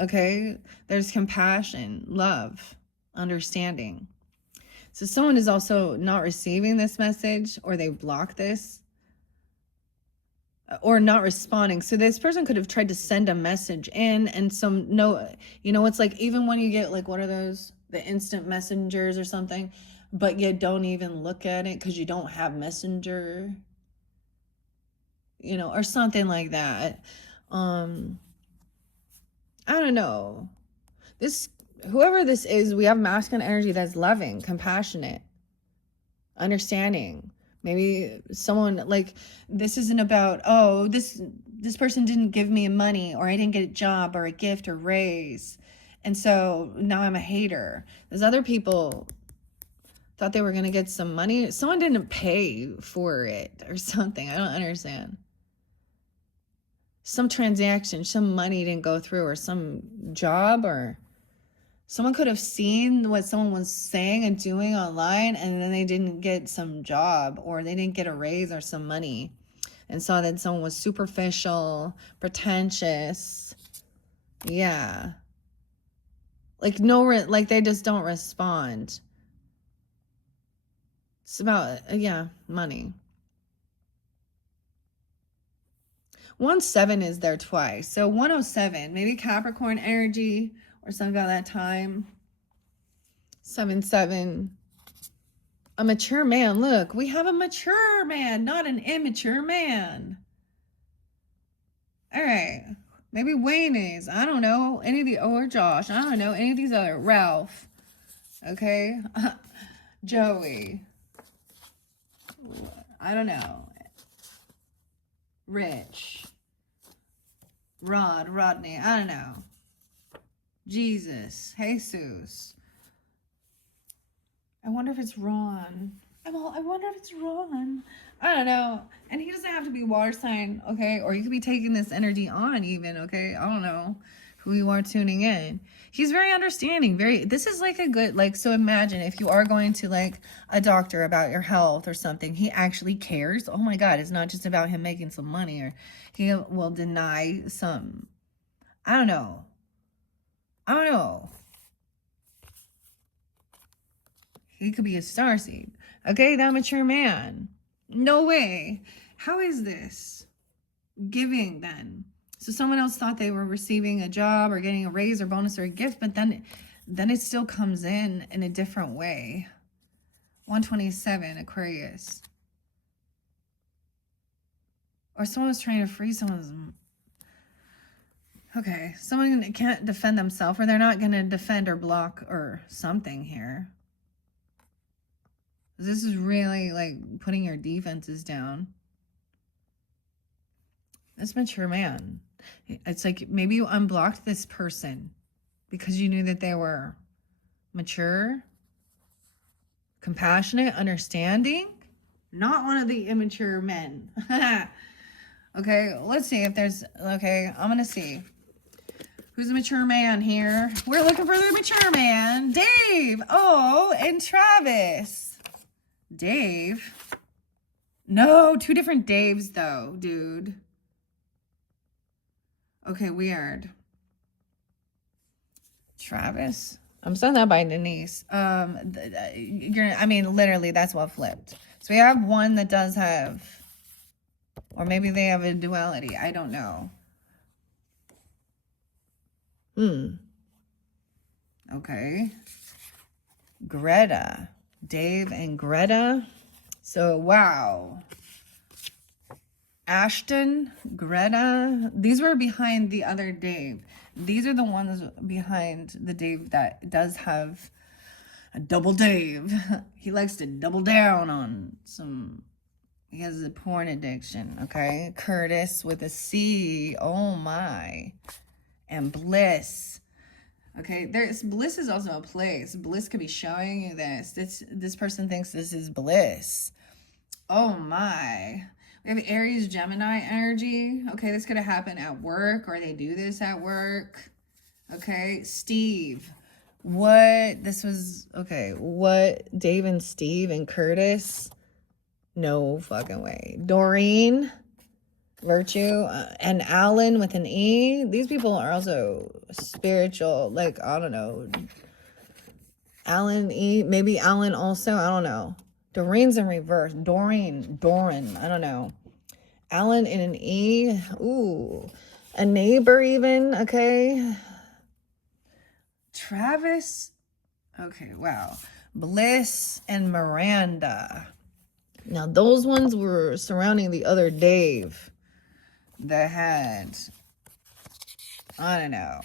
Okay, there's compassion, love, understanding. So someone is also not receiving this message, or they block this, or not responding. So this person could have tried to send a message in, and you know, it's like, even when you get like, what are those, the instant messengers or something, but you don't even look at it because you don't have Messenger, you know, or something like that. I don't know. Whoever this is, we have masculine energy that's loving, compassionate, understanding. Maybe someone like, this isn't about, oh, this person didn't give me money, or I didn't get a job or a gift or raise, and so now I'm a hater. There's other people thought they were going to get some money. Someone didn't pay for it or something. I don't understand. Some transaction, some money didn't go through, or some job, or someone could have seen what someone was saying and doing online, and then they didn't get some job, or they didn't get a raise or some money, and saw that someone was superficial, pretentious. Yeah. Like like they just don't respond. It's about, yeah, money. 17 is there twice. So 107, maybe Capricorn energy or something about that time. 7-7. A mature man. Look, we have a mature man, not an immature man. All right. Maybe Wayne is. I don't know. Or Josh. I don't know. Any of these other. Ralph. Okay. Joey. I don't know. Rich. Rodney, I don't know. Jesus, Jesus. I wonder if it's Ron. I wonder if it's Ron. I don't know. And he doesn't have to be water sign, okay? Or you could be taking this energy on even, okay? I don't know who you are tuning in. He's very understanding. This is like a good, like, so imagine if you are going to like a doctor about your health or something, he actually cares. Oh my God, it's not just about him making some money, or he will deny some, I don't know. He could be a starseed. Okay, that mature man. No way. How is this? Giving then. So someone else thought they were receiving a job or getting a raise or bonus or a gift, but then it still comes in a different way. 127, Aquarius. Or someone was trying to free someone's... Okay, someone can't defend themselves, or they're not going to defend or block or something here. This is really like putting your defenses down. This mature man. It's like maybe you unblocked this person because you knew that they were mature, compassionate, understanding, not one of the immature men. Okay, let's see if there's, okay, I'm gonna see. Who's a mature man here? We're looking for the mature man. Dave. Oh, and Travis. Dave. No, two different Daves though, dude. Okay, weird. Travis. I'm saying that by Denise. I mean, literally, that's what flipped. So we have one that does have, or maybe they have a duality. I don't know. Okay. Greta. Dave and Greta. So, wow. Ashton, Greta. These were behind the other Dave. These are the ones behind the Dave that does have a double Dave. He likes to double down on some... He has a porn addiction, okay? Curtis with a C. Oh, my. And Bliss. Okay, Bliss is also a place. Bliss could be showing you this. This person thinks this is Bliss. Oh my. We have Aries Gemini energy. Okay, this could have happened at work, or they do this at work. Okay, Steve. What? This was, okay, what? Dave and Steve and Curtis? No fucking way. Doreen. Virtue, and Alan with an E. These people are also spiritual, like, I don't know. Alan E, maybe Alan also, I don't know. Doreen's in reverse. Doran, I don't know. Alan in an E. Ooh. A neighbor even, okay. Travis. Okay, wow. Bliss and Miranda. Now, those ones were surrounding the other Dave. That had, I don't know,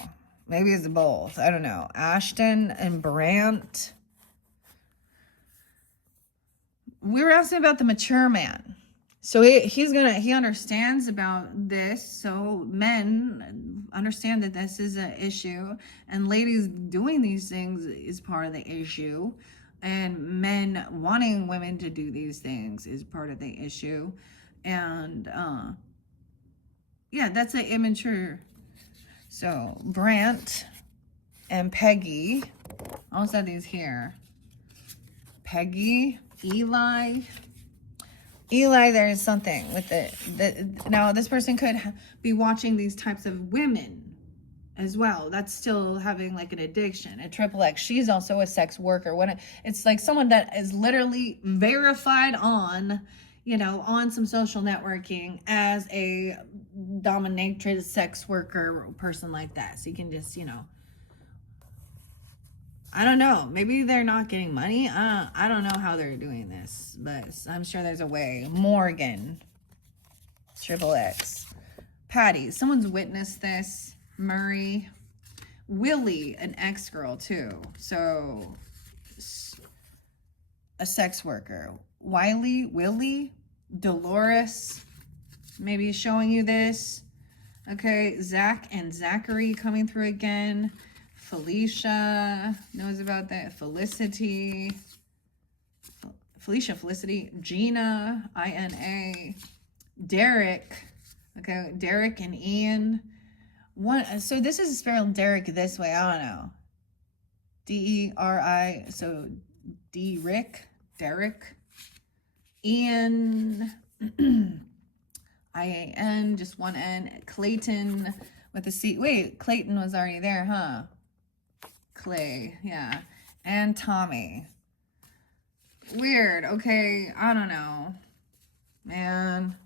maybe it's both, I don't know, Ashton and Brandt. We were asking about the mature man. So he understands about this. So men understand that this is an issue, and ladies doing these things is part of the issue, and men wanting women to do these things is part of the issue. And, yeah, that's an immature. So, Brandt and Peggy. I also have these here. Peggy, Eli. Eli, there is something with it. Now, this person could be watching these types of women as well. That's still having like an addiction. A triple X. She's also a sex worker. It's like someone that is literally verified on, you know, on some social networking as a dominatrix sex worker person like that. So you can just, you know, I don't know. Maybe they're not getting money. I don't know how they're doing this, but I'm sure there's a way. Morgan, triple X. Patty, someone's witnessed this. Murray. Willie, an ex-girl too. So, a sex worker. Willie, Dolores, maybe showing you this. Okay, Zach and Zachary coming through again. Felicia knows about that. Felicity, Gina, INA. Derek, okay, Derek and Ian. So this is spelled Derek this way, I don't know. D-E-R-I, so Derek. Ian, I-A-N, just one N. Clayton with a C. Wait, Clayton was already there, huh? Clay, yeah. And Tommy. Weird, okay, I don't know. Man.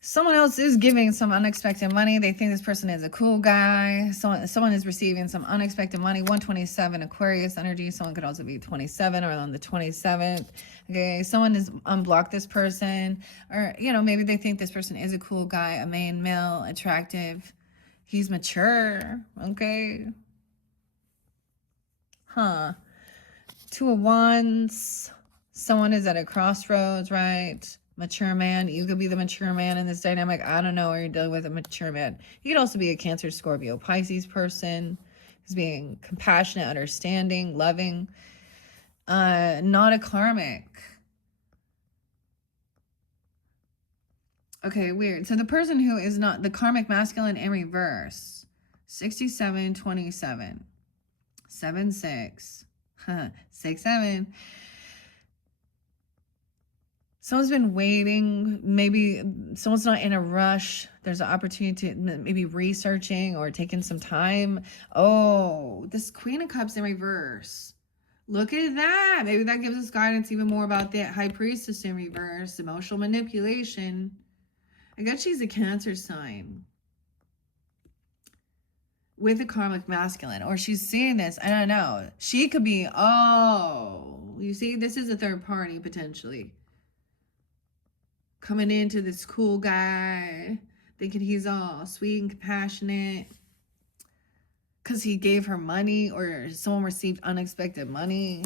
Someone else is giving some unexpected money. They think this person is a cool guy. Someone is receiving some unexpected money. 127 Aquarius energy. Someone could also be 27 or on the 27th. Okay, someone has unblocked this person. Or, you know, maybe they think this person is a cool guy, a main male, attractive. He's mature, okay? Huh. Two of Wands. Someone is at a crossroads, right? Mature man. You could be the mature man in this dynamic. I don't know, or you're dealing with a mature man. You could also be a Cancer, Scorpio, Pisces person who's being compassionate, understanding, loving. Not a karmic. Okay, weird. So the person who is not the karmic masculine in reverse, 6727, 76, 67. Someone's been waiting. Maybe someone's not in a rush. There's an opportunity to maybe researching or taking some time. Oh, this Queen of Cups in reverse. Look at that. Maybe that gives us guidance even more about the High Priestess in reverse. Emotional manipulation. I guess she's a Cancer sign with a karmic masculine, or she's seeing this. I don't know. She could be, oh, you see, this is a third party potentially. Coming into this cool guy, thinking he's all sweet and compassionate because he gave her money or someone received unexpected money.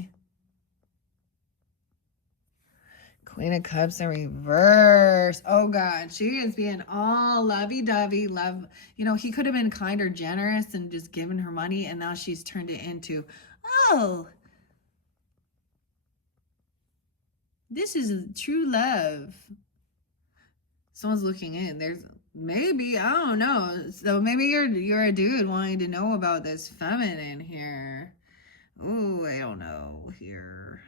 Queen of Cups in reverse. Oh God, she is being all lovey-dovey. Love, you know, he could have been kind or generous and just given her money, and now she's turned it into, oh, this is true love. Someone's looking in. There's maybe, I don't know. So maybe you're a dude wanting to know about this feminine here. Oh, I don't know here.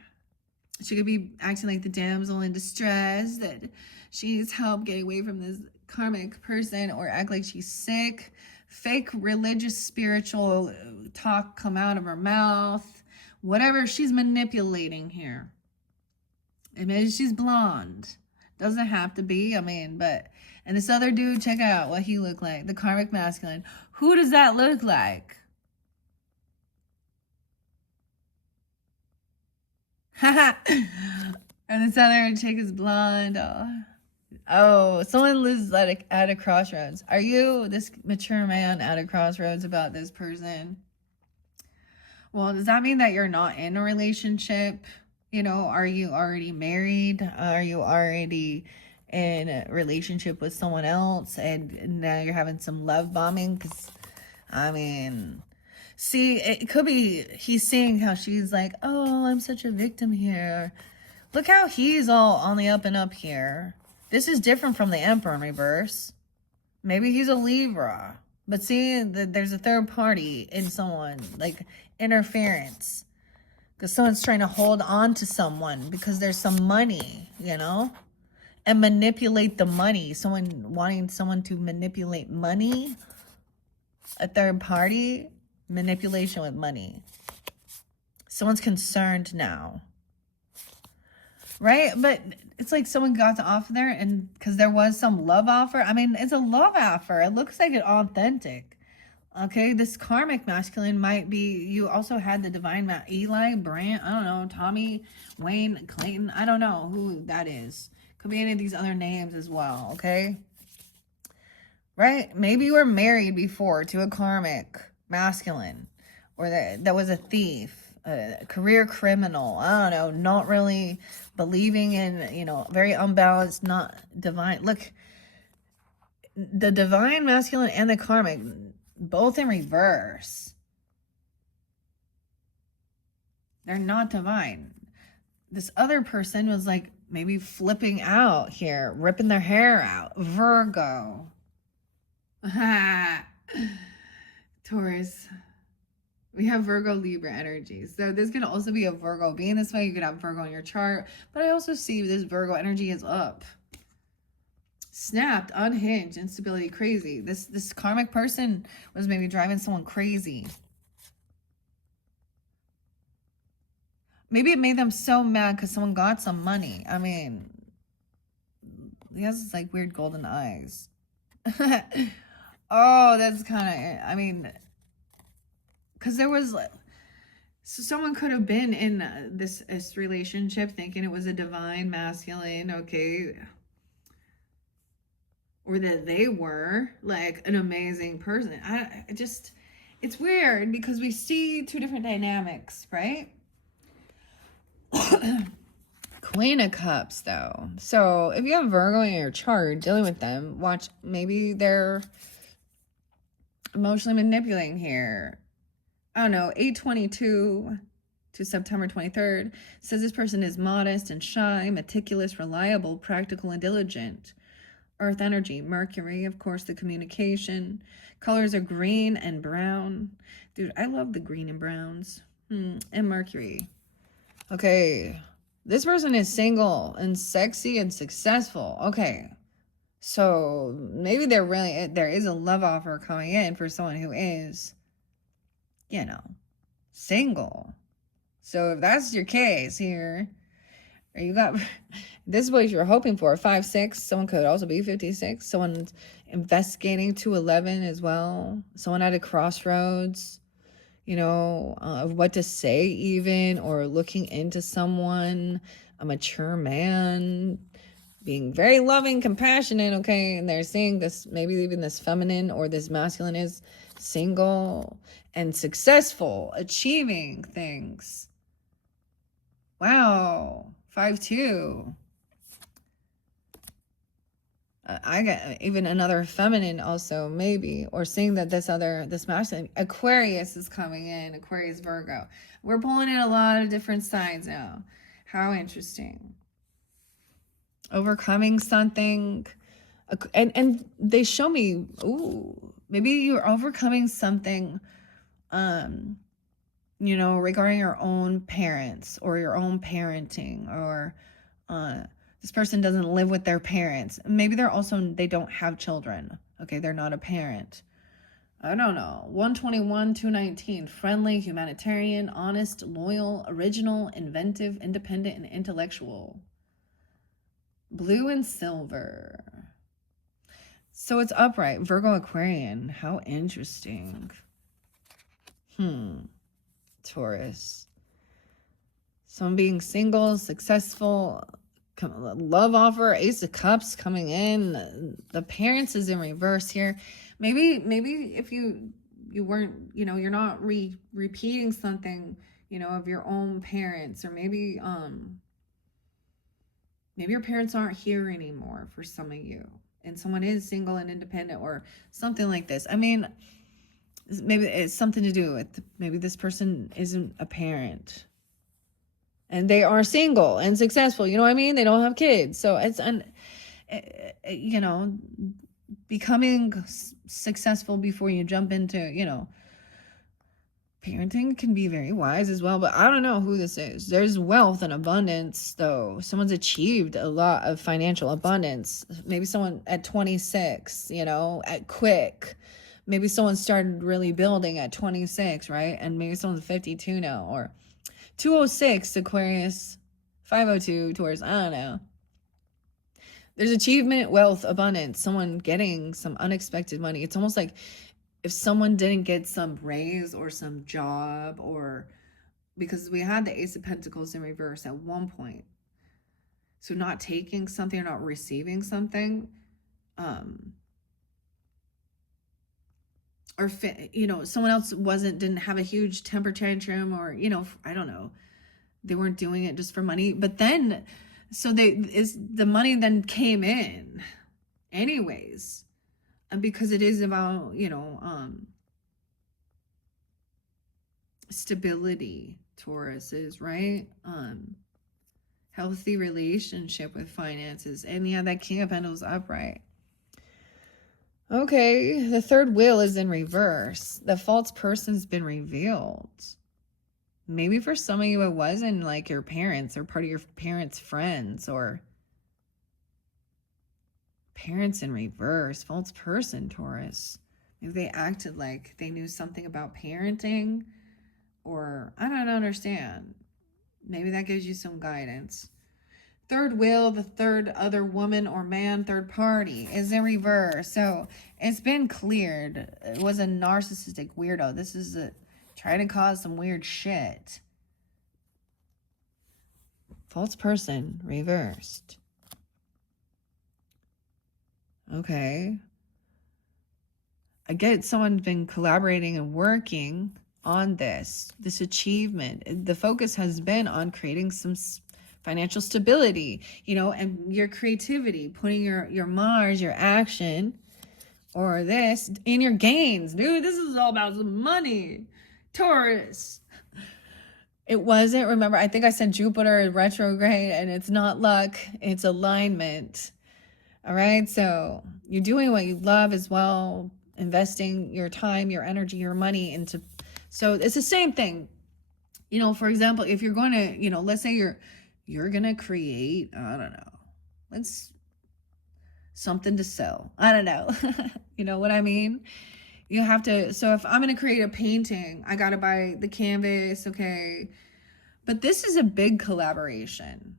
She could be acting like the damsel in distress, that she needs help getting away from this karmic person, or act like she's sick. Fake religious, spiritual talk come out of her mouth. Whatever, she's manipulating here. And maybe she's blonde. Doesn't have to be, I mean, but... And this other dude, check out what he looked like. The karmic masculine. Who does that look like? And this other chick is blonde. Oh, someone lives at a crossroads. Are you this mature man at a crossroads about this person? Well, does that mean that you're not in a relationship? You know, are you already married? Are you already in a relationship with someone else and now you're having some love bombing? Because, I mean... See, it could be he's seeing how she's like, oh, I'm such a victim here. Look how he's all on the up and up here. This is different from the Emperor in reverse. Maybe he's a Libra. But see, there's a third party in someone, like interference. Because someone's trying to hold on to someone because there's some money, you know? And manipulate the money. Someone wanting someone to manipulate money. A third party. Manipulation with money. Someone's concerned now. Right? But it's like someone got the offer there, and because there was some love offer. I mean, it's a love offer. It looks like it's authentic. Okay, this karmic masculine might be, you also had the divine Eli, Brant, I don't know, Tommy, Wayne, Clayton. I don't know who that is. Could be any of these other names as well, okay? Right? Maybe you were married before to a karmic masculine, or that was a thief, a career criminal, I don't know, not really believing in, you know, very unbalanced, not divine. Look, the divine masculine and the karmic, both in reverse. They're not divine. This other person was like maybe flipping out here, ripping their hair out. Virgo. Taurus. We have Virgo, Libra energy. So this could also be a Virgo. Being this way, you could have Virgo in your chart. But I also see this Virgo energy is up. Snapped, unhinged, instability, crazy. This karmic person was maybe driving someone crazy. Maybe it made them so mad because someone got some money. I mean, he has this like weird golden eyes. Oh, that's kind of, I mean, because there was, so someone could have been in this relationship thinking it was a divine masculine, okay, or that they were like an amazing person. I just, it's weird because we see two different dynamics, right? Queen of Cups, though. So if you have Virgo in your chart dealing with them, watch, maybe they're emotionally manipulating here. I don't know, 822, to September 23rd. It says this person is modest and shy, meticulous, reliable, practical, and diligent. Earth energy, Mercury, of course, the communication. Colors are green and brown. Dude, I love the green and browns. And Mercury. Okay, this person is single and sexy and successful. Okay, so maybe there is a love offer coming in for someone who is, single. So if that's your case here, or you got this is what you're hoping for, 5-6, someone could also be 56, someone investigating 211 as well, someone at a crossroads, of what to say even, or looking into someone, a mature man, being very loving, compassionate, okay, and they're seeing this, maybe even this feminine or this masculine is single and successful, achieving things. Wow, 5-2. I got even another feminine also, maybe, or seeing that this masculine, Aquarius is coming in, Aquarius, Virgo. We're pulling in a lot of different signs now. How interesting. Overcoming something. And they show me, maybe you're overcoming something, regarding your own parents or your own parenting, or this person doesn't live with their parents. Maybe they don't have children. Okay, they're not a parent. I don't know. 121, 219, friendly, humanitarian, honest, loyal, original, inventive, independent, and intellectual. Blue and silver. So it's upright. Virgo, Aquarian. How interesting. Taurus. Someone being single, successful, love offer, Ace of Cups coming in. The parents is in reverse here. Maybe if you weren't, you're not repeating something, of your own parents, or maybe your parents aren't here anymore for some of you, and someone is single and independent or something like this. I mean, maybe it's something to do with, maybe this person isn't a parent and they are single and successful. You know what I mean? They don't have kids. So it's, becoming successful before you jump into, parenting can be very wise as well. But I don't know who this is. There's wealth and abundance, though. Someone's achieved a lot of financial abundance. Maybe someone at 26, at quick. Maybe someone started really building at 26, right? And maybe someone's 52 now, or 206, Aquarius, 502, Taurus, I don't know. There's achievement, wealth, abundance, someone getting some unexpected money. It's almost like if someone didn't get some raise or some job, or because we had the Ace of Pentacles in reverse at one point. So not taking something or not receiving something, or someone else didn't have a huge temper tantrum, or I don't know, they weren't doing it just for money, but then the money then came in anyways, and because it is about stability, Taurus is, right? Healthy relationship with finances, and that King of Pentacles upright. Okay, the third wheel is in reverse. The false person's been revealed. Maybe for some of you it wasn't like your parents or part of your parents' friends, or parents in reverse. False person, Taurus. Maybe they acted like they knew something about parenting, or I don't understand. Maybe that gives you some guidance. Third wheel, the third other woman or man, third party, is in reverse. So it's been cleared. It was a narcissistic weirdo. This is trying to cause some weird shit. False person, reversed. Okay. I get someone's been collaborating and working on this achievement. The focus has been on creating some financial stability, and your creativity, putting your Mars, your action, or this in your gains. Dude, this is all about some money, Taurus. It wasn't, remember, I think I said Jupiter in retrograde, and it's not luck, it's alignment. All right, so you're doing what you love as well, investing your time, your energy, your money into, so it's the same thing. You know, for example, if you're going to, you know, let's say you're going to create, I don't know, let's something to sell. I don't know. You know what I mean? You have to, so if I'm going to create a painting, I got to buy the canvas, okay? But this is a big collaboration.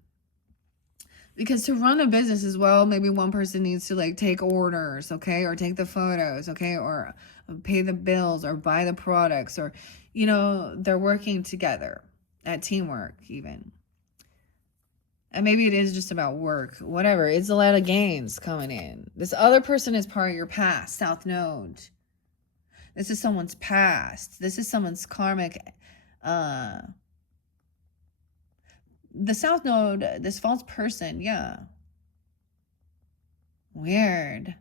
Because to run a business as well, maybe one person needs to like take orders, okay? Or take the photos, okay? Or pay the bills or buy the products, or, you know, they're working together at teamwork even. And maybe it is just about work, whatever. It's a lot of gains coming in. This other person is part of your past, South Node. This is someone's past. This is someone's karmic, the South Node, this false person, yeah. Weird.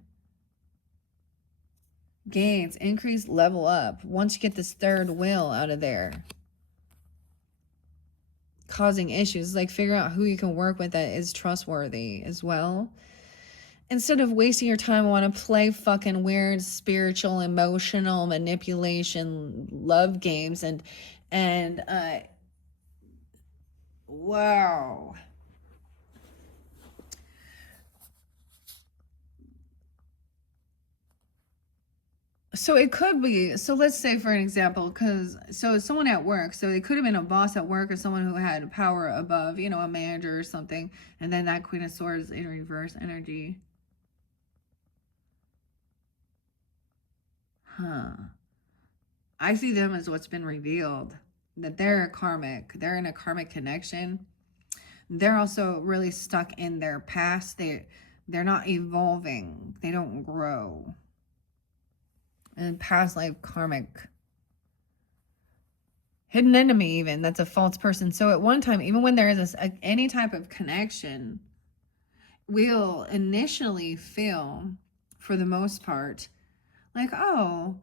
Gains, increase, level up. Once you get this third wheel out of there. Causing issues, like figure out who you can work with that is trustworthy as well. Instead of wasting your time, I want to play fucking weird spiritual, emotional manipulation, love games, and wow. So it could be, so let's say for an example, because so someone at work, so it could have been a boss at work or someone who had power above, you know, a manager or something, and then that Queen of Swords in reverse energy. I see them as what's been revealed, that they're karmic, they're in a karmic connection. They're also really stuck in their past. They're not evolving, they don't grow. And past life karmic. Hidden enemy even, that's a false person. So at one time, even when there is any type of connection, we'll initially feel, for the most part, like, oh,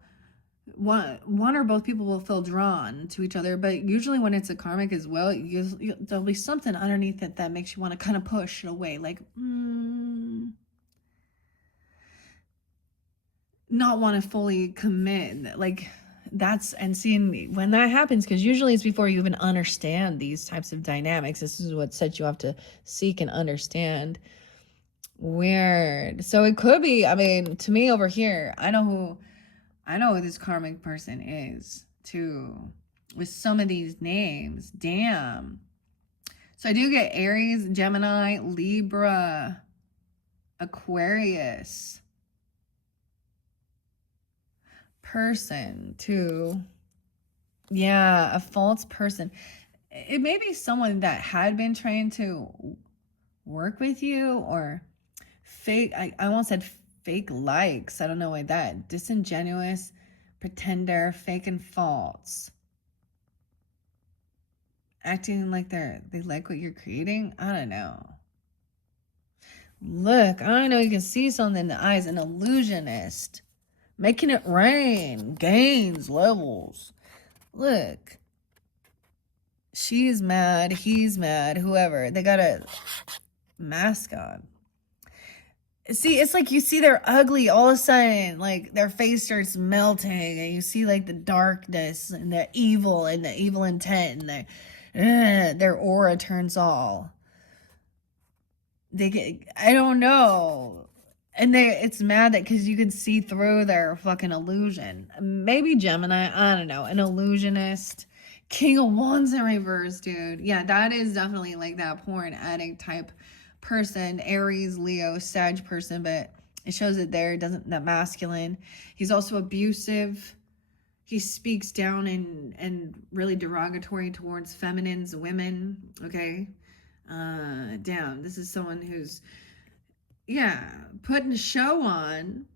one or both people will feel drawn to each other. But usually when it's a karmic as well, there'll be something underneath it that makes you want to kind of push it away, like not want to fully commit, like that's, and seeing when that happens, because usually it's before you even understand these types of dynamics. This is what sets you up to seek and understand. Weird. So it could be, I mean, to me over here, I know who this karmic person is too, with some of these names. Damn. So I do get Aries, Gemini, Libra, Aquarius person too. Yeah, a false person. It may be someone that had been trained to work with you, or fake, I almost said fake likes. I don't know why that. Disingenuous, pretender, fake and false. Acting like they like what you're creating. I don't know. Look, I know you can see something in the eyes. An illusionist. Making it rain. Gains, levels. Look. She's mad. He's mad. Whoever. They got a mask on. See, it's like you see they're ugly all of a sudden, like their face starts melting, and you see like the darkness and the evil intent, and their aura turns all. They get, I don't know. And it's mad that because you can see through their fucking illusion. Maybe Gemini, I don't know, an illusionist. King of Wands in reverse, dude. Yeah, that is definitely like that porn addict type person. Aries, Leo, Sag person, but it shows it there. It doesn't, that masculine. He's also abusive. He speaks down and really derogatory towards feminines, women. Okay. Damn, this is someone who's, yeah, putting a show on,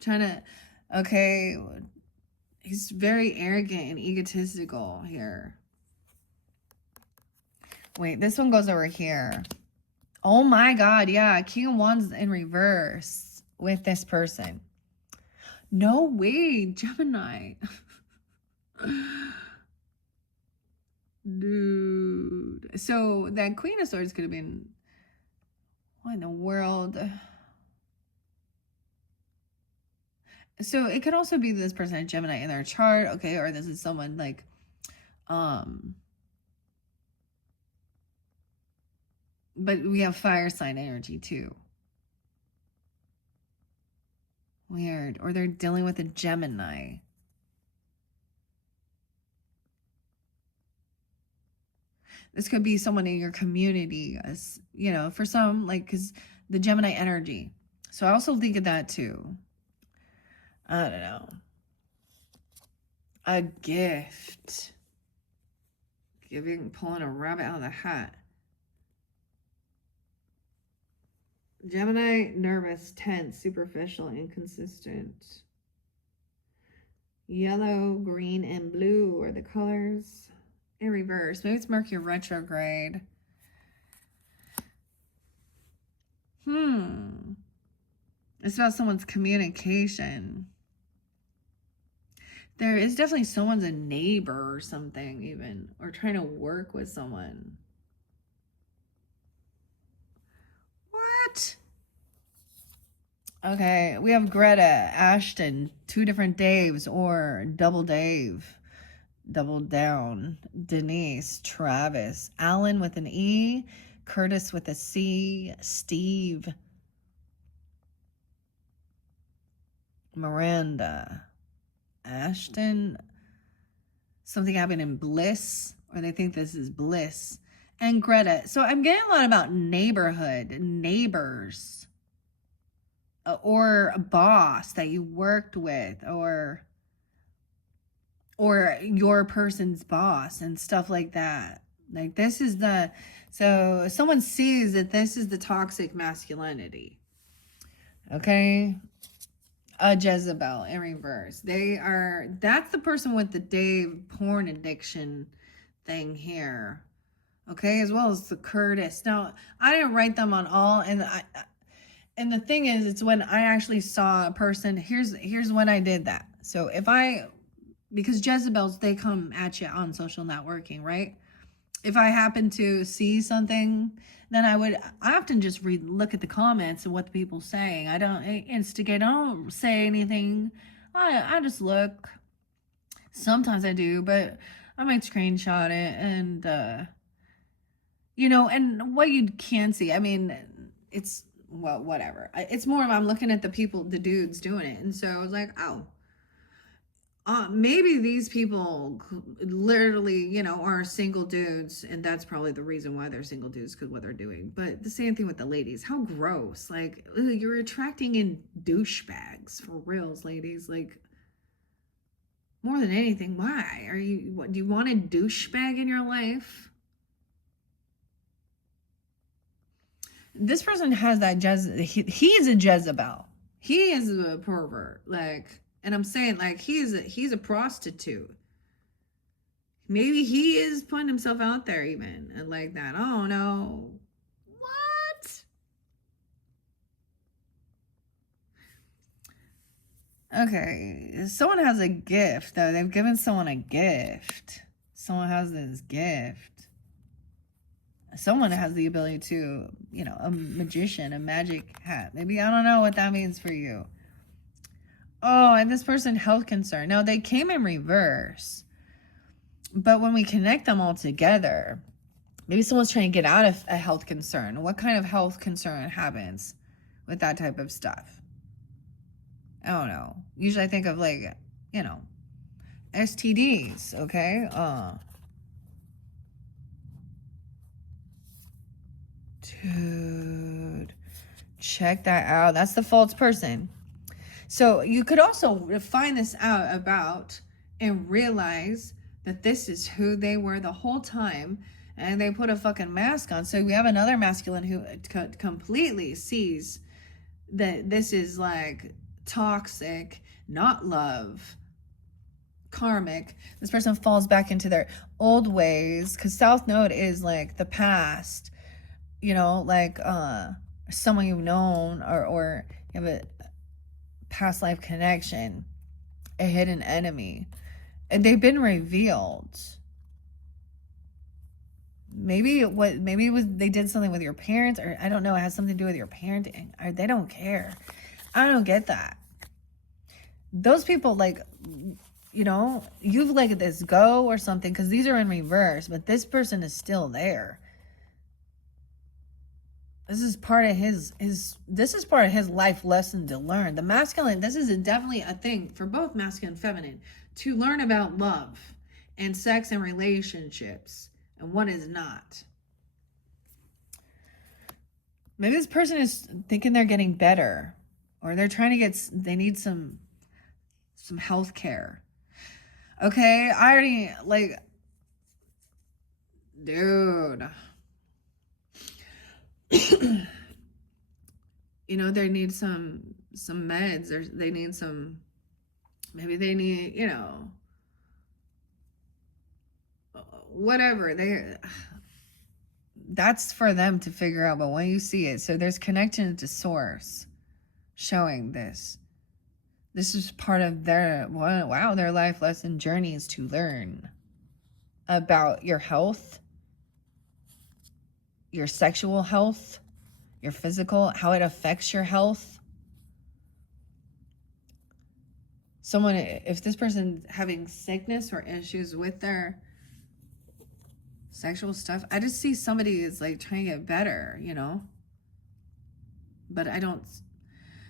trying to, okay, he's very arrogant and egotistical here. Wait, this one goes over here. Oh my God, yeah, King of Wands in reverse with this person. No way, Gemini. Dude. So that Queen of Swords could have been, what in the world? So it could also be this person had Gemini in their chart, okay, or this is someone like, but we have fire sign energy too. Weird. Or they're dealing with a Gemini. This could be someone in your community, as you know, for some, like, because the Gemini energy. So I also think of that too. I don't know. A gift. Pulling a rabbit out of the hat. Gemini, nervous, tense, superficial, inconsistent. Yellow, green, and blue are the colors. In reverse. Maybe it's Mercury retrograde. It's about someone's communication. There is definitely someone's a neighbor or something, even, or trying to work with someone. What? Okay, we have Greta, Ashton, two different Daves, or double Dave, double down, Denise, Travis, Alan with an E, Curtis with a C, Steve, Miranda, Ashton. Something happened in Bliss, or they think this is Bliss, and Greta. So I'm getting a lot about neighborhood, neighbors, or a boss that you worked with, or your person's boss and stuff like that. Like, this is the, so someone sees that this is the toxic masculinity. Okay. A Jezebel in reverse. That's the person with the Dave porn addiction thing here. Okay, as well as the Curtis. Now, I didn't write them on all, and the thing is, it's when I actually saw a person. Here's when I did that. So because Jezebels, they come at you on social networking, right? If I happen to see something, then I often just look at the comments and what the people saying. I don't instigate. I don't say anything. I just look. Sometimes I do, but I might screenshot it and, and what you can see. I mean, it's, well, whatever. It's more of I'm looking at the dudes doing it. And so I was like, oh. Maybe these people literally, are single dudes, and that's probably the reason why they're single dudes, because what they're doing. But the same thing with the ladies. How gross. Like, you're attracting in douchebags, for reals, ladies. Like, more than anything, why? Do you want a douchebag in your life? This person has that he's a Jezebel. He is a pervert. Like, and I'm saying, like, he's a prostitute. Maybe he is putting himself out there even, and like that. Oh no. What? Okay. Someone has a gift, though. They've given someone a gift. Someone has this gift. Someone has the ability to, a magician, a magic hat. Maybe, I don't know what that means for you. Oh, and this person, health concern. Now, they came in reverse. But when we connect them all together, maybe someone's trying to get out of a health concern. What kind of health concern happens with that type of stuff? I don't know. Usually I think of, like, STDs, okay? Dude, check that out. That's the false person. So you could also find this out about and realize that this is who they were the whole time, and they put a fucking mask on. So we have another masculine who completely sees that this is like toxic, not love, karmic. This person falls back into their old ways, because South Node is like the past, like someone you've known, or you have a past life connection, a hidden enemy, and they've been revealed. maybe it was they did something with your parents, or I don't know, it has something to do with your parenting, or they don't care. I don't get that. Those people, like, you know, you've let this go or something, because these are in reverse, but this person is still there. This is part of his life lesson to learn. The masculine, this is definitely a thing for both masculine and feminine, to learn about love and sex and relationships and what is not. Maybe this person is thinking they're getting better, or they're trying to they need some health care. Okay, I already, like, dude. You know, they need some meds, or they need some, maybe they need, you know, whatever. That's for them to figure out, but when you see it, so there's connection to source showing this. This is part of their, wow, their life lesson journeys to learn about your health, your sexual health, your physical, how it affects your health. Someone, if this person's having sickness or issues with their sexual stuff, I just see somebody is like trying to get better, you know? But I don't,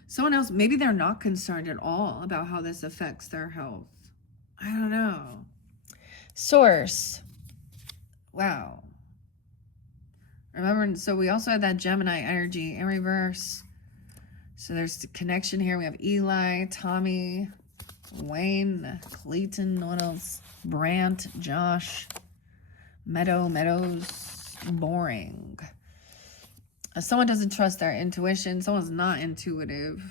someone else, maybe they're not concerned at all about how this affects their health. I don't know. Source. Wow. Remember, so we also had that Gemini energy in reverse. So there's the connection here. We have Eli, Tommy, Wayne, Clayton, what else? Brant, Josh, Meadows, boring. Someone doesn't trust their intuition. Someone's not intuitive.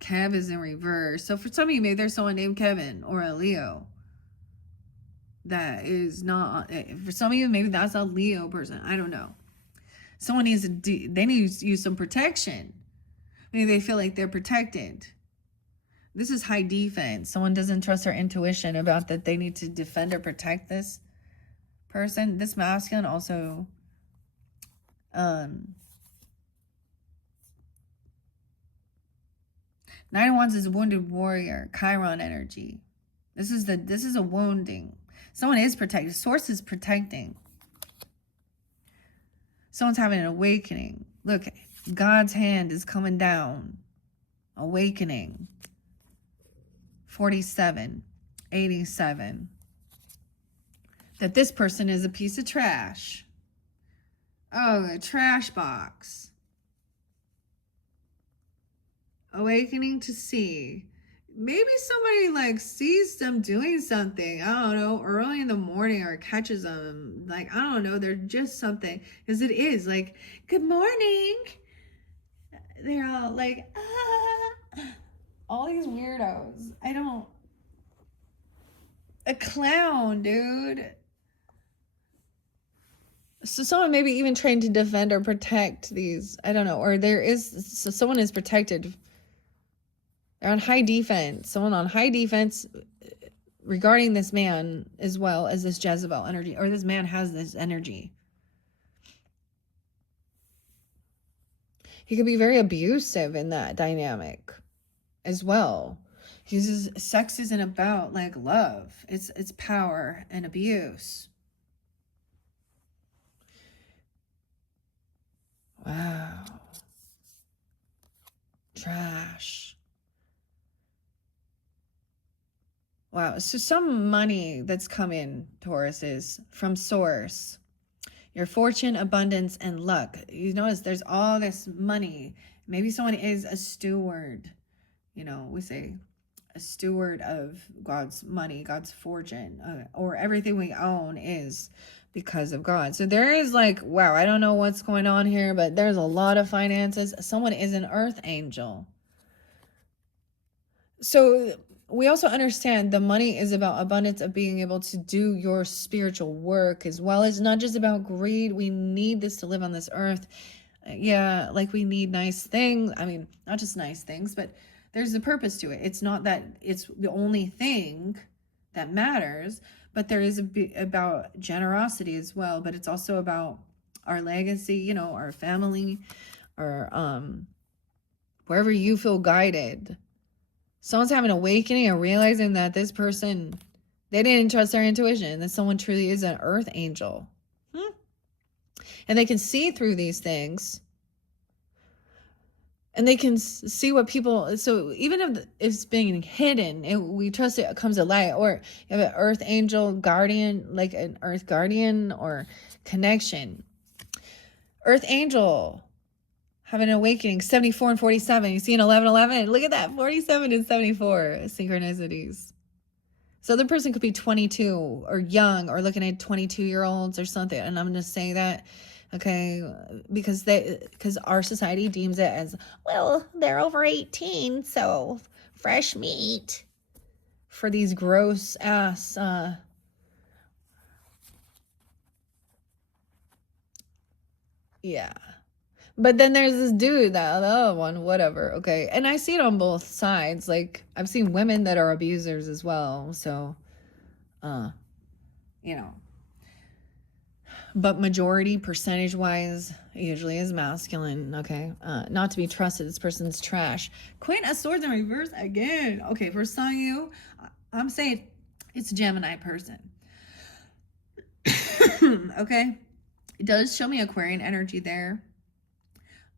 Kev is in reverse. So for some of you, maybe there's someone named Kevin or a Leo that is not, for some of you, maybe that's a Leo person. I don't know. Someone needs to, they need to use some protection. Maybe they feel like they're protected. This is high defense. Someone doesn't trust their intuition about that they need to defend or protect this person. This masculine also, Nine of Wands is a wounded warrior, Chiron energy. This is a wounding. Someone is protected. Source is protecting. Someone's having an awakening. Look, God's hand is coming down. Awakening. 47, 87. That this person is a piece of trash. Oh, a trash box. Awakening to see. Maybe somebody like sees them doing something, I don't know, early in the morning, or catches them. Like, I don't know, they're just something. Because it is like, good morning. They're all like, ah. All these weirdos. A clown, dude. So someone maybe even trying to defend or protect these, I don't know, or so someone is protected. They're on high defense. Someone on high defense regarding this man, as well as this Jezebel energy, or this man has this energy. He could be very abusive in that dynamic as well. Because sex isn't about like love. It's power and abuse. Wow. Trash. Wow. So some money that's come in, Taurus, is from source. Your fortune, abundance, and luck. You notice there's all this money. Maybe someone is a steward. You know, we say a steward of God's money, God's fortune, or everything we own is because of God. So there is like, wow, I don't know what's going on here, but there's a lot of finances. Someone is an earth angel. So we also understand the money is about abundance, of being able to do your spiritual work as well. It's not just about greed. We need this to live on this earth. Yeah, like we need nice things. I mean, not just nice things, but there's a purpose to it. It's not that it's the only thing that matters, But there is a bit about generosity as well, but it's also about our legacy, you know, our family, or wherever you feel guided. Someone's having an awakening and realizing that this person, they didn't trust their intuition, that someone truly is an earth angel. And they can see through these things. And they can see what people, so even if it's being hidden, we trust it comes to light. Or you have an earth angel guardian, like an earth guardian or connection. Earth angel having an awakening, 74 and 47. You see an 11. Look at that, 47 and 74 synchronicities. So the person could be 22 or young, or looking at 22-year-olds or something. And I'm going to say that, okay, because our society deems it as, well, they're over 18, so fresh meat for these gross ass yeah. But then there's this dude, the other one, whatever, okay? And I see it on both sides. Like, I've seen women that are abusers as well, so, you know. But majority, percentage-wise, usually is masculine, okay? Not to be trusted. This person's trash. Queen of Swords in reverse again. Okay, for some of you, I'm saying it's a Gemini person. Okay? It does show me Aquarian energy there.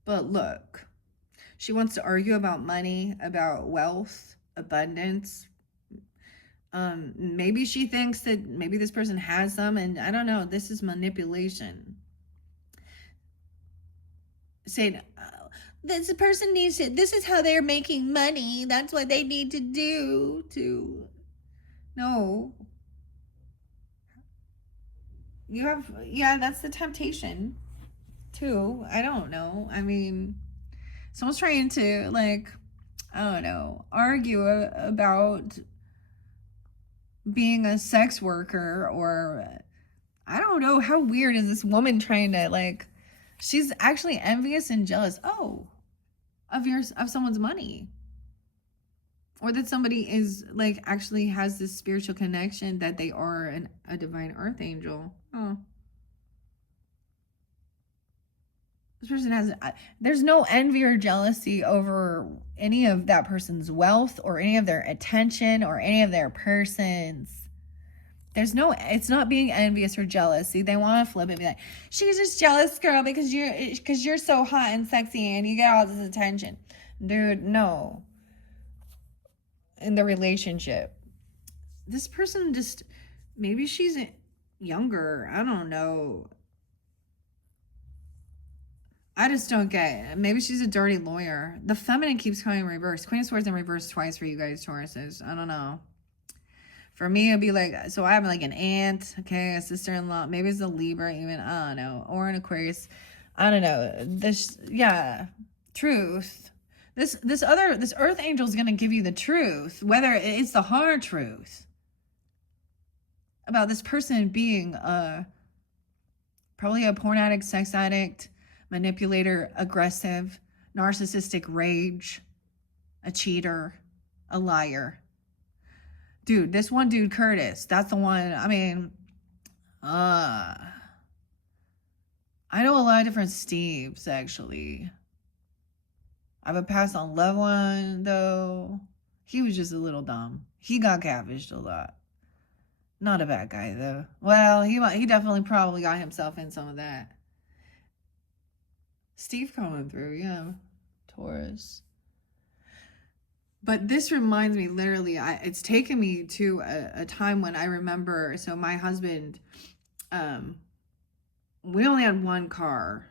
But look, she wants to argue about money, about wealth, abundance. Maybe she thinks that maybe this person has some, and I don't know, this is manipulation. Saying, this person needs to, this is how they're making money. That's what they need to do to, no. You have, yeah, that's the temptation. Too. I don't know. I mean, someone's trying to, like, I don't know, argue about being a sex worker, or I don't know. How weird is this woman trying to, like, she's actually envious and jealous, of someone's money, or that somebody is, like, actually has this spiritual connection, that they are a divine earth angel. Oh. This person has, there's no envy or jealousy over any of that person's wealth, or any of their attention, or any of their persons. There's no, it's not being envious or jealousy. They want to flip it and be like, she's just jealous, girl, because you're so hot and sexy and you get all this attention. Dude, no. In the relationship, this person just, maybe she's younger. I don't know. I just don't get it. Maybe she's a dirty lawyer. The feminine keeps coming in reverse. Queen of Swords in reverse twice for you guys, Tauruses. I don't know. For me, it'd be like, so I have like an aunt, okay, a sister-in-law. Maybe it's a Libra even. I don't know. Or an Aquarius. I don't know. This, yeah. Truth. This earth angel is going to give you the truth. Whether it's the hard truth. About this person being probably a porn addict, sex addict, manipulator, aggressive, narcissistic rage, a cheater, a liar. Dude, this one dude, Curtis, that's the one. I mean, I know a lot of different Steves, actually. I have a past on loved one, though. He was just a little dumb. He got catfished a lot. Not a bad guy, though. Well, he definitely probably got himself in some of that. Steve coming through, yeah. Taurus. But this reminds me, literally, it's taken me to a time when I remember, so my husband, we only had one car,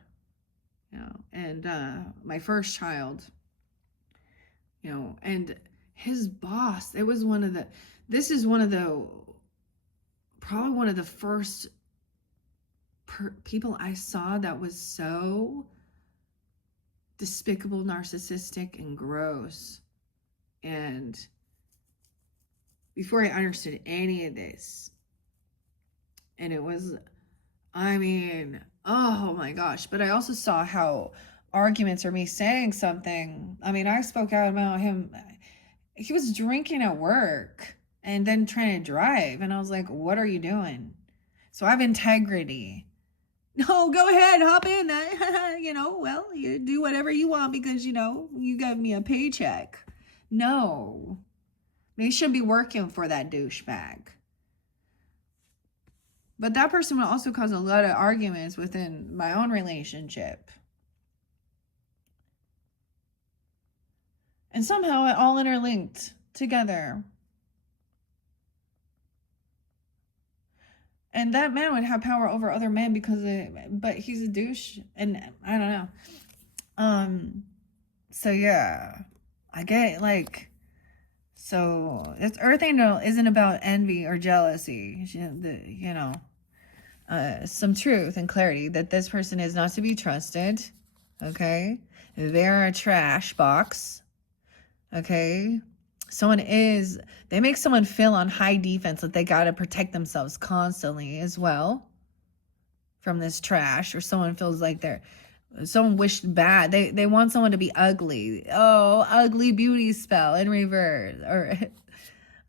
you know, and my first child, you know, and his boss, it was probably one of the first people I saw that was so despicable, narcissistic, and gross. And before I understood any of this, and it was, I mean, oh my gosh. But I also saw how arguments or me saying something, I mean, I spoke out about him. He was drinking at work and then trying to drive. And I was like, what are you doing? So I have integrity. No, go ahead, hop in. Well, you do whatever you want because, you got me a paycheck. No. They should be working for that douchebag. But that person would also cause a lot of arguments within my own relationship. And somehow it all interlinked together. And that man would have power over other men but he's a douche. And I don't know. So yeah, I get so this Earth Angel isn't about envy or jealousy. Some truth and clarity that this person is not to be trusted. Okay. They're a trash box. Okay. They make someone feel on high defense that they got to protect themselves constantly as well from this trash, or someone feels like someone wished bad. They want someone to be ugly. Oh, ugly beauty spell in reverse. Or,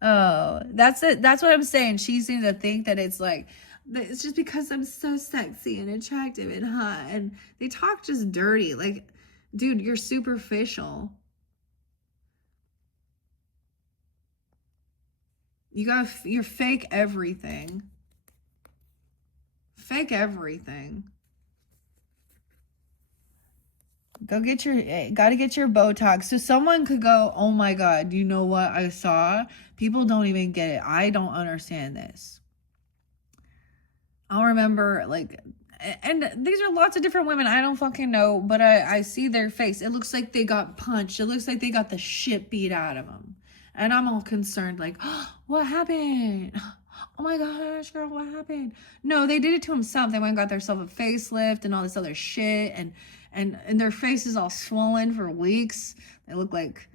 oh, that's it. That's what I'm saying. She seems to think that it's just because I'm so sexy and attractive and hot, and they talk just dirty. Like, dude, you're superficial. You're fake everything. Fake everything. Gotta get your Botox. So someone could go, oh my God, you know what I saw? People don't even get it. I don't understand this. I'll remember and these are lots of different women. I don't fucking know, but I see their face. It looks like they got punched. It looks like they got the shit beat out of them. And I'm all concerned, oh, what happened? Oh my gosh, girl, what happened? No, they did it to themselves. They went and got themselves a facelift and all this other shit. And their face is all swollen for weeks. They look like...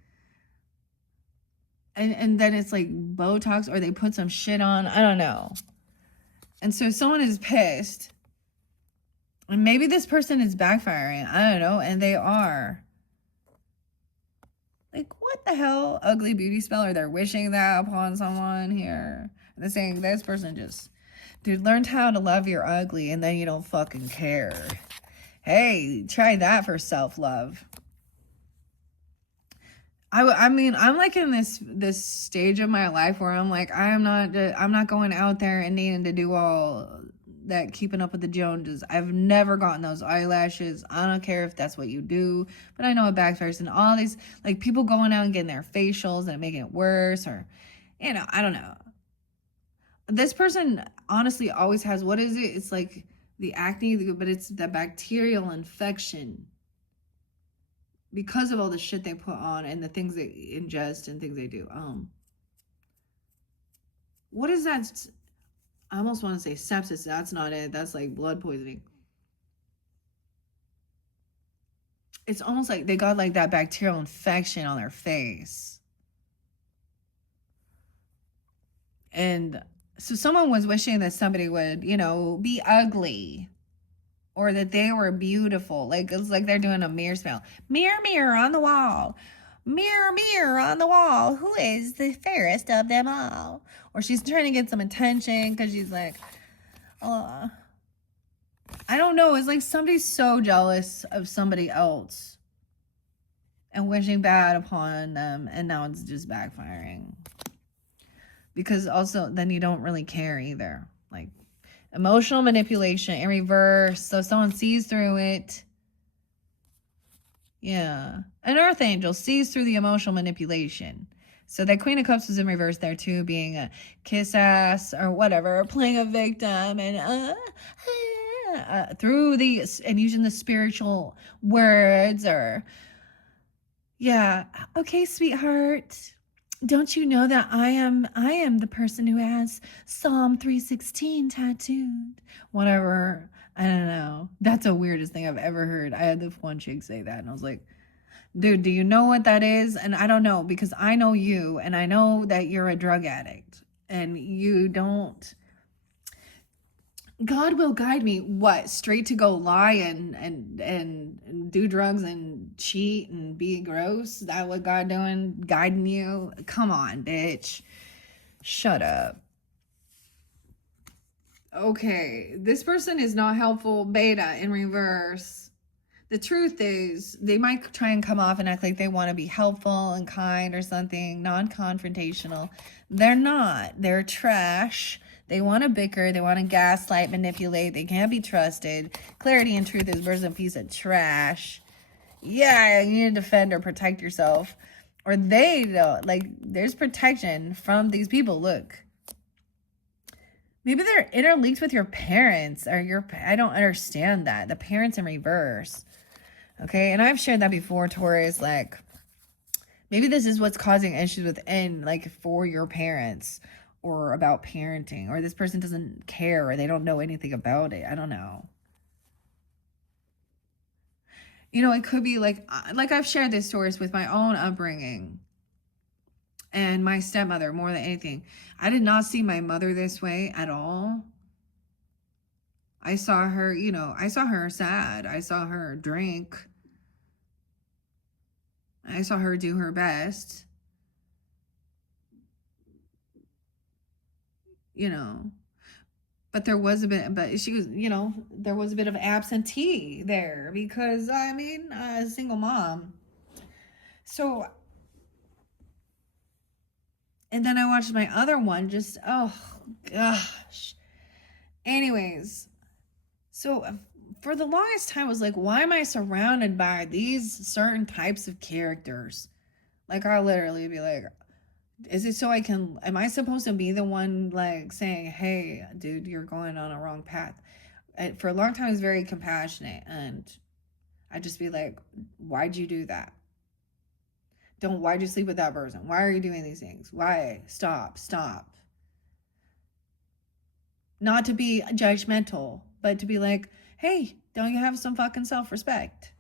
And then it's like Botox, or they put some shit on. I don't know. And so someone is pissed. And maybe this person is backfiring. I don't know. And they are. What the hell? Ugly beauty spell? Or they're wishing that upon someone here. They're saying this person dude, learned how to love your ugly and then you don't fucking care. Hey, try that for self-love. I mean, I'm in this stage of my life where I'm I'm not going out there and needing to do all that keeping up with the Joneses. I've never gotten those eyelashes. I don't care if that's what you do, but I know it backfires. And all these people going out and getting their facials and making it worse, or I don't know. This person honestly always has, what is it? It's the acne, but it's the bacterial infection because of all the shit they put on and the things they ingest and things they do. What is that? I almost want to say sepsis. That's not it. That's blood poisoning. It's almost like they got that bacterial infection on their face. And so someone was wishing that somebody would, be ugly, or that they were beautiful. It's like they're doing a mirror spell. Mirror, mirror on the wall. Mirror, mirror on the wall. Who is the fairest of them all? Or she's trying to get some attention because she's I don't know. It's somebody's so jealous of somebody else and wishing bad upon them. And now it's just backfiring. Because also then you don't really care either. Emotional manipulation in reverse. So someone sees through it. Yeah. An Earth Angel sees through the emotional manipulation. So that Queen of Cups was in reverse there too, being a kiss ass or whatever, playing a victim and and using the spiritual words, or yeah, okay, sweetheart, don't you know that I am the person who has Psalm 3:16 tattooed? Whatever. I don't know. That's the weirdest thing I've ever heard. I had this one chick say that, and I was like, dude, do you know what that is? And I don't know, because I know you, and I know that you're a drug addict, and you don't... God will guide me, straight to go lie and do drugs and cheat and be gross? That what God guiding you? Come on, bitch. Shut up. Okay, this person is not helpful. Beta in reverse. The truth is, they might try and come off and act like they want to be helpful and kind or something, non-confrontational. They're not. They're trash. They want to bicker. They want to gaslight, manipulate. They can't be trusted. Clarity and truth is person a piece of trash. Yeah, you need to defend or protect yourself. Or they don't. Like, there's protection from these people. Look. Maybe they're interlinked with your parents or I don't understand that. The parents in reverse. Okay, and I've shared that before, Taurus, like, maybe this is what's causing issues within, like, for your parents or about parenting, or this person doesn't care or they don't know anything about it. I don't know. You know, it could be like I've shared this, Taurus, with my own upbringing and my stepmother more than anything. I did not see my mother this way at all. I saw her, you know, I saw her sad. I saw her drink. I saw her do her best. You know, but there was a bit, but she was, you know, there was a bit of absentee there because, I mean, a single mom. So, and then I watched my other one just, oh, gosh. Anyways, so for the longest time, I was like, why am I surrounded by these certain types of characters? Like, I'll literally be like, is it so am I supposed to be the one, like, saying, hey, dude, you're going on a wrong path? For a long time, I was very compassionate, and I'd just be like, why'd you do that? Why'd you sleep with that person? Why are you doing these things? Why? Stop. Not to be judgmental, but to be like, hey, don't you have some fucking self-respect?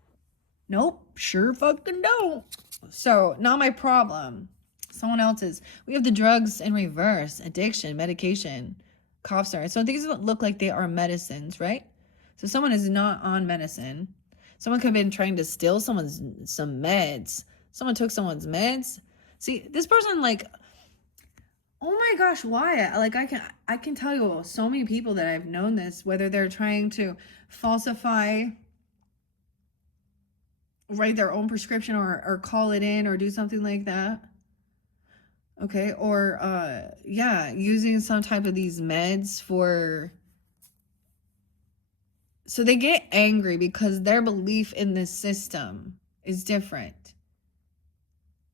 Nope, sure fucking don't. So, not my problem. Someone else's. We have the drugs in reverse, addiction, medication, cough syrup. So these look like they are medicines, right? So someone is not on medicine. Someone could have been trying to steal some meds. Someone took someone's meds. See, this person, like, oh my gosh, why? Like, I can tell you so many people that I've known this, whether they're trying to falsify, write their own prescription or call it in or do something like that. Okay, or yeah, using some type of these meds so they get angry because their belief in this system is different.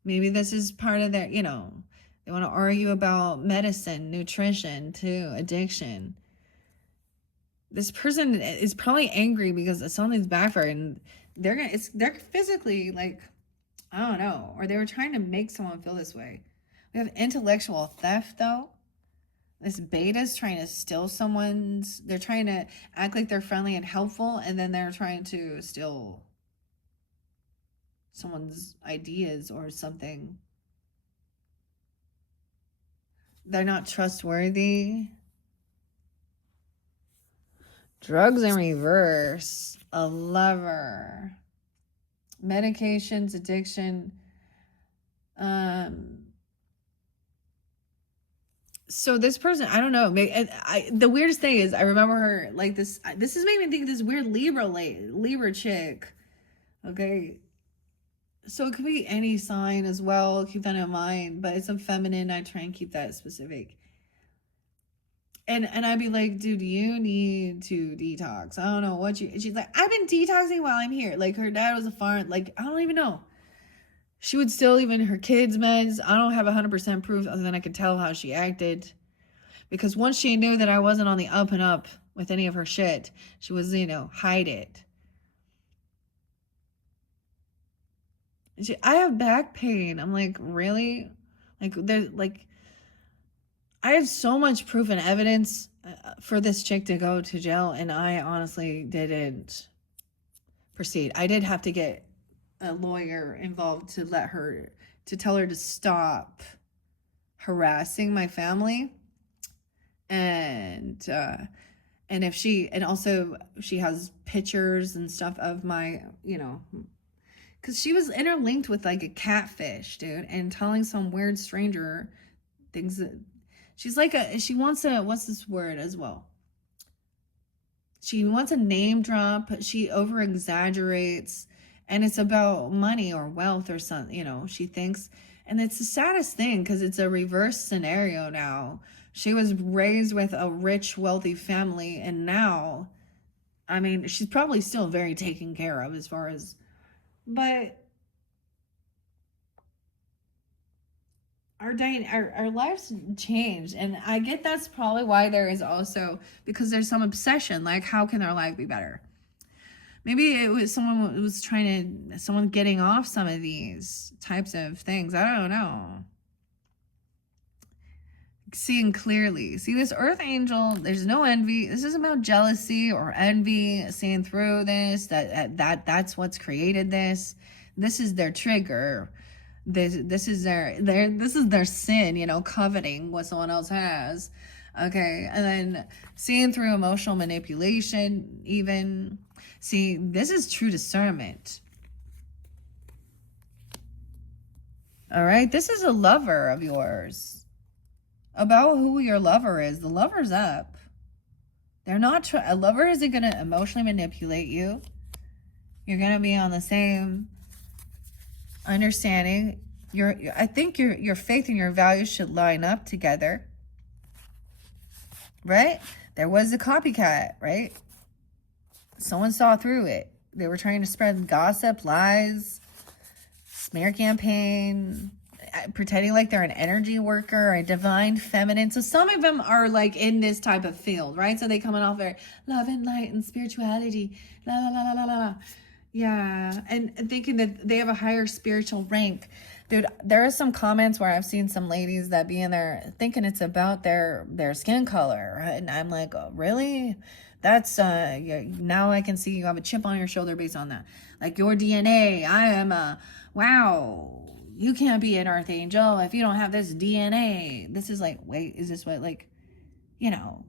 Maybe this is part of their, you know, they want to argue about medicine, nutrition, too, addiction. This person is probably angry because something's backfired, and they're physically, like, I don't know, or they were trying to make someone feel this way. We have intellectual theft, though. This beta's trying to steal they're trying to act like they're friendly and helpful, and then they're trying to steal someone's ideas or something. They're not trustworthy. Drugs in reverse. A lover. Medications, addiction. So this person, I don't know. The weirdest thing is I remember her like this. This has made me think of this weird Libra chick. Okay. So it could be any sign as well. Keep that in mind. But it's a feminine. I try and keep that specific. And I'd be like, dude, you need to detox. I don't know what she's like, I've been detoxing while I'm here. Like, her dad was a farm. Like, I don't even know. She would steal even her kids' meds. I don't have 100% proof other than I could tell how she acted. Because once she knew that I wasn't on the up and up with any of her shit, she was, you know, hide it. I have back pain. I'm like, really? Like, there's, like, I have so much proof and evidence for this chick to go to jail, and I honestly didn't proceed. I did have to get a lawyer involved to tell her to stop harassing my family. And also she has pictures and stuff of my, you know, because she was interlinked with like a catfish, dude, and telling some weird stranger things that She's like she wants a, what's this word as well? She wants a name drop. She over exaggerates, and it's about money or wealth or something, you know, she thinks. And it's the saddest thing because it's a reverse scenario now. She was raised with a rich, wealthy family, and now, I mean, she's probably still very taken care of as far as, but our lives changed, and I get that's probably why there is also, because there's some obsession, like how can our life be better? Maybe it was someone who was trying to, someone getting off some of these types of things. I don't know. Seeing clearly. See, this earth angel, there's no envy. This isn't about jealousy or envy. Seeing through this, that's what's created this. This is their trigger. This is their sin, you know, coveting what someone else has. Okay, and then seeing through emotional manipulation, even. See, this is true discernment. All right, this is a lover of yours. About who your lover is. The lover's up. They're not, a lover isn't going to emotionally manipulate you. You're going to be on the same understanding. I think your faith and your values should line up together. Right? There was a copycat, right? Someone saw through it. They were trying to spread gossip, lies, smear campaign, pretending like they're an energy worker, a divine feminine. So some of them are like in this type of field, right? So they coming off very love and light and spirituality, la la la la la la. Yeah, and thinking that they have a higher spiritual rank. Dude, there are some comments where I've seen some ladies that be in there thinking it's about their skin color, right? And I'm like, oh, really? That's yeah, now I can see you have a chip on your shoulder based on that. Like your DNA, I am a, wow, you can't be an earth angel if you don't have this DNA. This is like, wait, is this what, like, you know,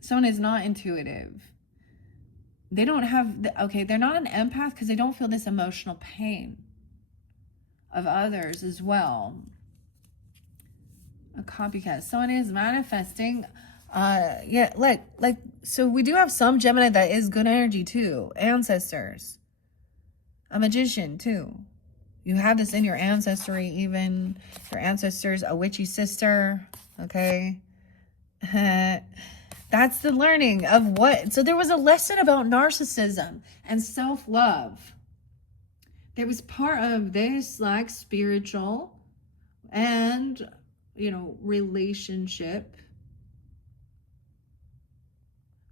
someone is not intuitive. They don't have, okay, they're not an empath because they don't feel this emotional pain of others as well. A copycat. Someone is manifesting. Yeah, like, so we do have some Gemini that is good energy too. Ancestors. A magician too. You have this in your ancestry, even your ancestors, a witchy sister. Okay. That's the learning of what. So there was a lesson about narcissism and self-love. There was part of this, like, spiritual and, you know, relationship,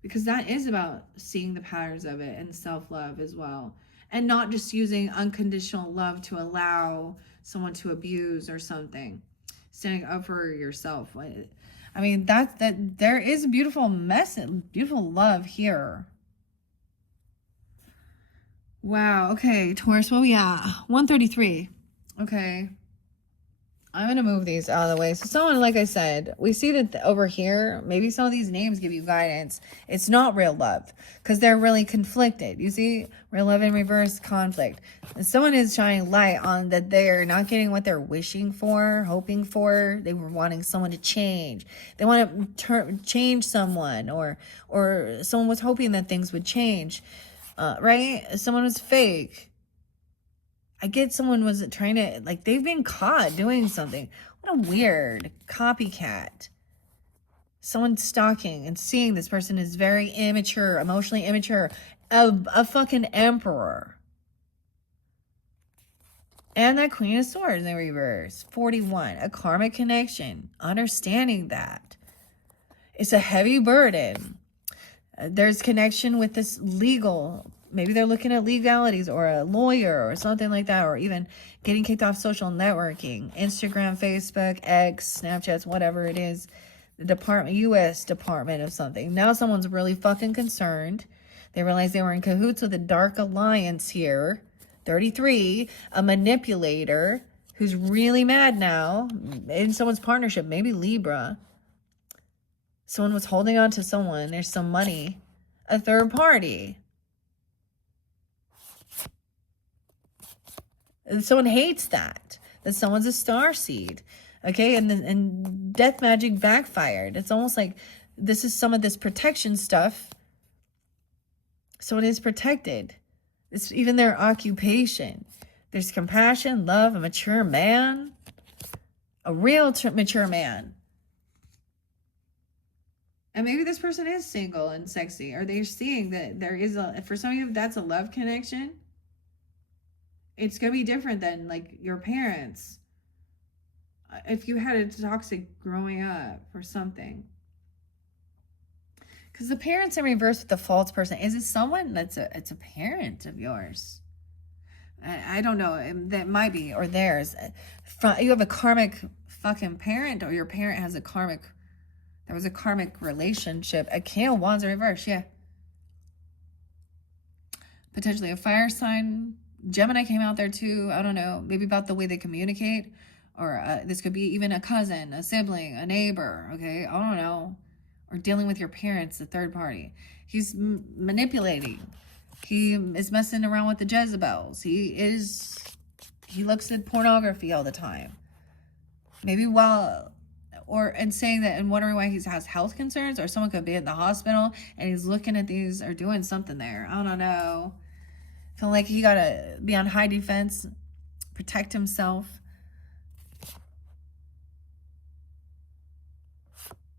because that is about seeing the patterns of it and self-love as well, and not just using unconditional love to allow someone to abuse or something. Standing up for yourself. I mean, that there is a beautiful message, beautiful love here. Wow. Okay, Taurus, what we at? 133. Okay. I'm going to move these out of the way. So someone, like I said, we see that over here, maybe some of these names give you guidance. It's not real love because they're really conflicted. You see, real love in reverse, conflict. And someone is shining light on that they're not getting what they're wishing for, hoping for. They were wanting someone to change. They want to change someone, or someone was hoping that things would change, right? Someone was fake. I get someone was trying to, like, they've been caught doing something. What a weird copycat. Someone stalking and seeing this person is very immature, emotionally immature. A fucking emperor. And that Queen of Swords in reverse. 41. A karmic connection. Understanding that. It's a heavy burden. There's connection with this legal. Maybe they're looking at legalities or a lawyer or something like that, or even getting kicked off social networking, Instagram, Facebook, X, Snapchats, whatever it is, the department, U.S. Department of something. Now someone's really fucking concerned. They realize they were in cahoots with a dark alliance here. 33, a manipulator who's really mad now in someone's partnership, maybe Libra. Someone was holding on to someone. There's some money. A third party. Someone hates that. that someone's a star seed. Okay, and death magic backfired. It's almost like this is some of this protection stuff. Someone is protected. It's even their occupation. There's compassion, love, a mature man, a real mature man. And maybe this person is single and sexy, or they're seeing that there is for some of you, that's a love connection. It's going to be different than like your parents. If you had a toxic growing up or something. Because the parents in reverse with the false person, is it someone that's it's a parent of yours? I don't know. That might be, or theirs. You have a karmic fucking parent, or your parent has a karmic, there was a karmic relationship. A King of Wands in reverse, yeah. Potentially a fire sign. Gemini came out there too. I don't know. Maybe about the way they communicate. Or this could be even a cousin, a sibling, a neighbor. Okay, I don't know. Or dealing with your parents, the third party. He's manipulating. He is messing around with the Jezebels. He looks at pornography all the time. Maybe and saying that and wondering why he has health concerns, or someone could be at the hospital and he's looking at these or doing something there. I don't know. Feel like he gotta be on high defense, protect himself.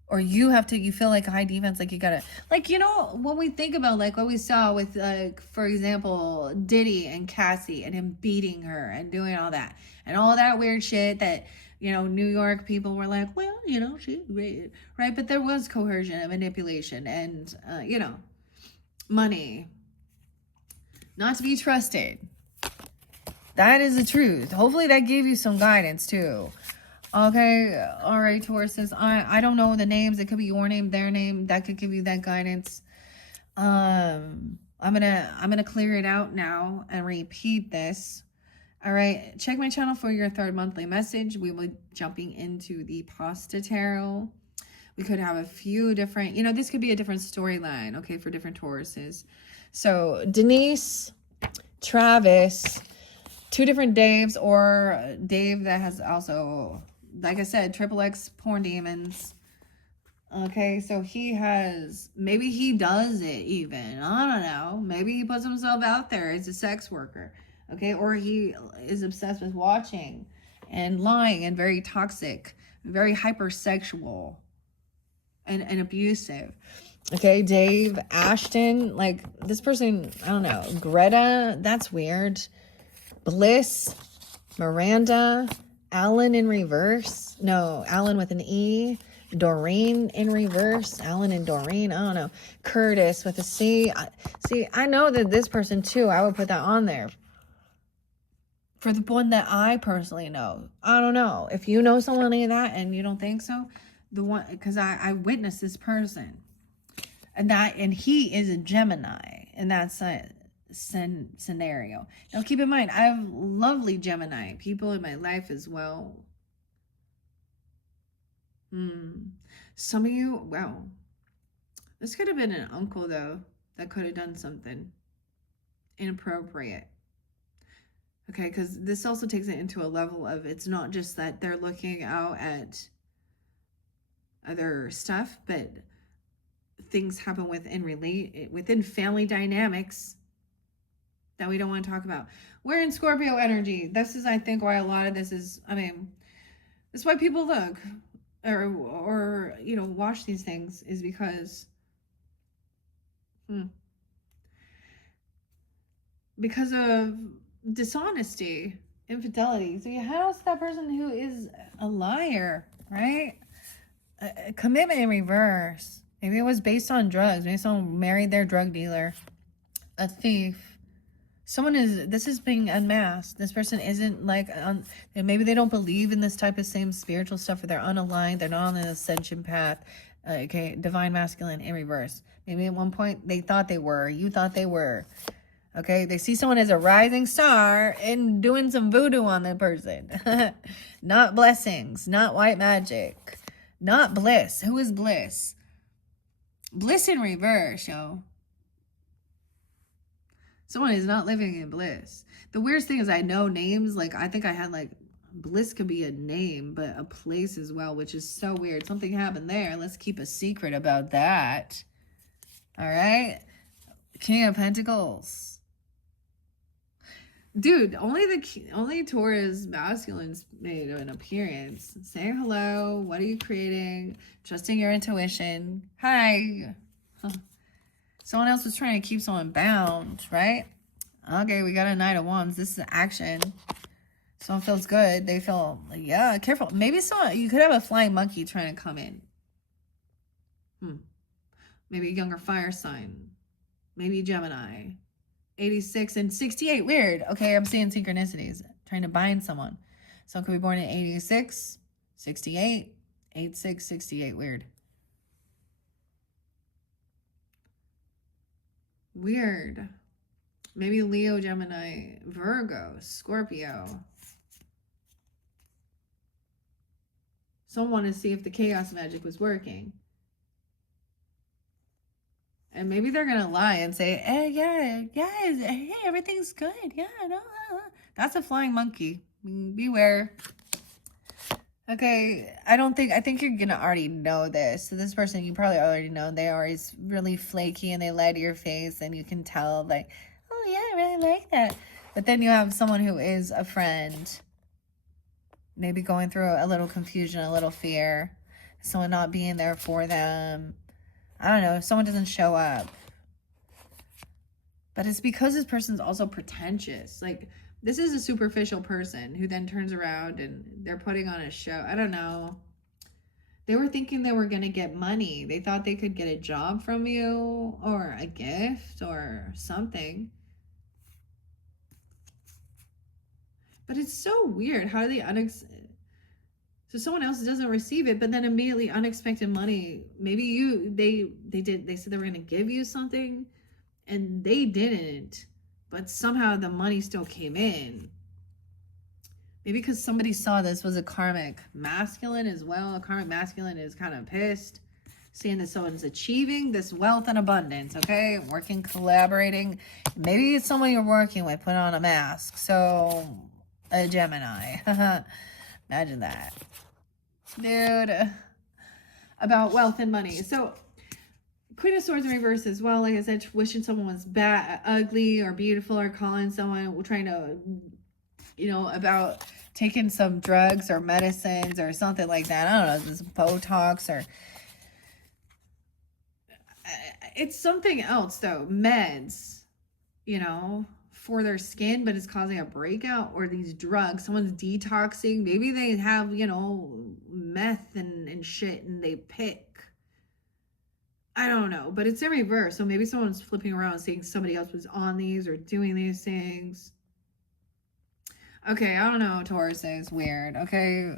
Or you feel like high defense, like you gotta, like, you know, when we think about like what we saw with, for example, Diddy and Cassie and him beating her and doing all that and all that weird shit that, you know, New York people were like, well, you know, right? But there was coercion and manipulation and, you know, money. Not to be trusted. That is the truth. Hopefully that gave you some guidance too. Okay, all right, Tauruses. I don't know the names. It could be your name, their name. That could give you that guidance. I'm gonna clear it out now and repeat this. All right, check my channel for your third monthly message. We will be jumping into the Pasta Tarot. We could have a few different, you know, this could be a different storyline, okay, for different Tauruses. So Denise, Travis, two different Daves, or Dave that has also, like I said, XXX porn demons. Okay, so maybe he does it even. I don't know. Maybe he puts himself out there as a sex worker. Okay, or he is obsessed with watching and lying and very toxic, very hypersexual and abusive. Okay, Dave, Ashton, like this person, I don't know. Greta, that's weird. Bliss, Miranda, Alan in reverse. No, Alan with an E. Doreen in reverse. Alan and Doreen, I don't know. Curtis with a C. See, I know that this person too, I would put that on there. For the one that I personally know. I don't know. If you know someone like that and you don't think so, the one, because I witnessed this person. And he is a Gemini. And that's a scenario. Now keep in mind, I have lovely Gemini people in my life as well. Some of you, wow, this could have been an uncle though that could have done something inappropriate. Okay, because this also takes it into a level of, it's not just that they're looking out at other stuff, but things happen within family dynamics that we don't want to talk about. We're in Scorpio energy. This is, I think, why a lot of this is, I mean, that's why people look or you know, watch these things, is because because of dishonesty, infidelity. So you have that person who is a liar, right? A commitment in reverse. Maybe it was based on drugs. Maybe someone married their drug dealer. A thief. This is being unmasked. This person isn't like, maybe they don't believe in this type of same spiritual stuff, or they're unaligned. They're not on an ascension path. Okay, divine masculine in reverse. Maybe at one point they thought they were. You thought they were. Okay, they see someone as a rising star and doing some voodoo on that person. Not blessings, not white magic, not bliss. Who is bliss? Bliss in reverse, yo. Someone is not living in bliss. The weirdest thing is I know names, like I think I had like Bliss could be a name, but a place as well, which is so weird. Something happened there. Let's keep a secret about that. All right. King of Pentacles. Dude, only Taurus masculines made an appearance. Saying hello. What are you creating? Trusting your intuition. Hi. Someone else was trying to keep someone bound, right? Okay, we got a Knight of Wands. This is action. Someone feels good. They feel, yeah, careful. Maybe you could have a flying monkey trying to come in. Maybe a younger fire sign. Maybe Gemini. 86 and 68. Weird. Okay, I'm seeing synchronicities. Trying to bind someone. Someone could be born in 86, 68, 86, 68. Weird. Weird. Maybe Leo, Gemini, Virgo, Scorpio. Someone wanted to see if the chaos magic was working. And maybe they're going to lie and say, yeah, hey, everything's good. Yeah, no. That's a flying monkey. Beware. Okay, I think you're going to already know this. So this person, you probably already know, they are always really flaky and they lie to your face and you can tell, like, oh yeah, I really like that. But then you have someone who is a friend, maybe going through a little confusion, a little fear, someone not being there for them. I don't know, if someone doesn't show up. But it's because this person's also pretentious. Like, this is a superficial person who then turns around and they're putting on a show. I don't know. They were thinking they were going to get money. They thought they could get a job from you or a gift or something. But it's so weird. How do they so someone else doesn't receive it, but then immediately unexpected money. Maybe they said they were going to give you something and they didn't, but somehow the money still came in. Maybe because somebody saw this was a karmic masculine as well. A karmic masculine is kind of pissed, seeing that someone's achieving this wealth and abundance, okay? Working, collaborating. Maybe it's someone you're working with, put on a mask. So, a Gemini. Imagine that. Dude. About wealth and money. So, Queen of Swords in reverse as well. Like I said, wishing someone was bad, ugly, or beautiful, or calling someone, trying to, about taking some drugs or medicines or something like that. I don't know, this Botox or... It's something else, though. Meds, for their skin, but it's causing a breakout, or these drugs. Someone's detoxing. Maybe they have, meth and shit, and they pick. I don't know, but it's in reverse. So maybe someone's flipping around seeing somebody else was on these or doing these things. Okay, I don't know. Taurus is weird. Okay,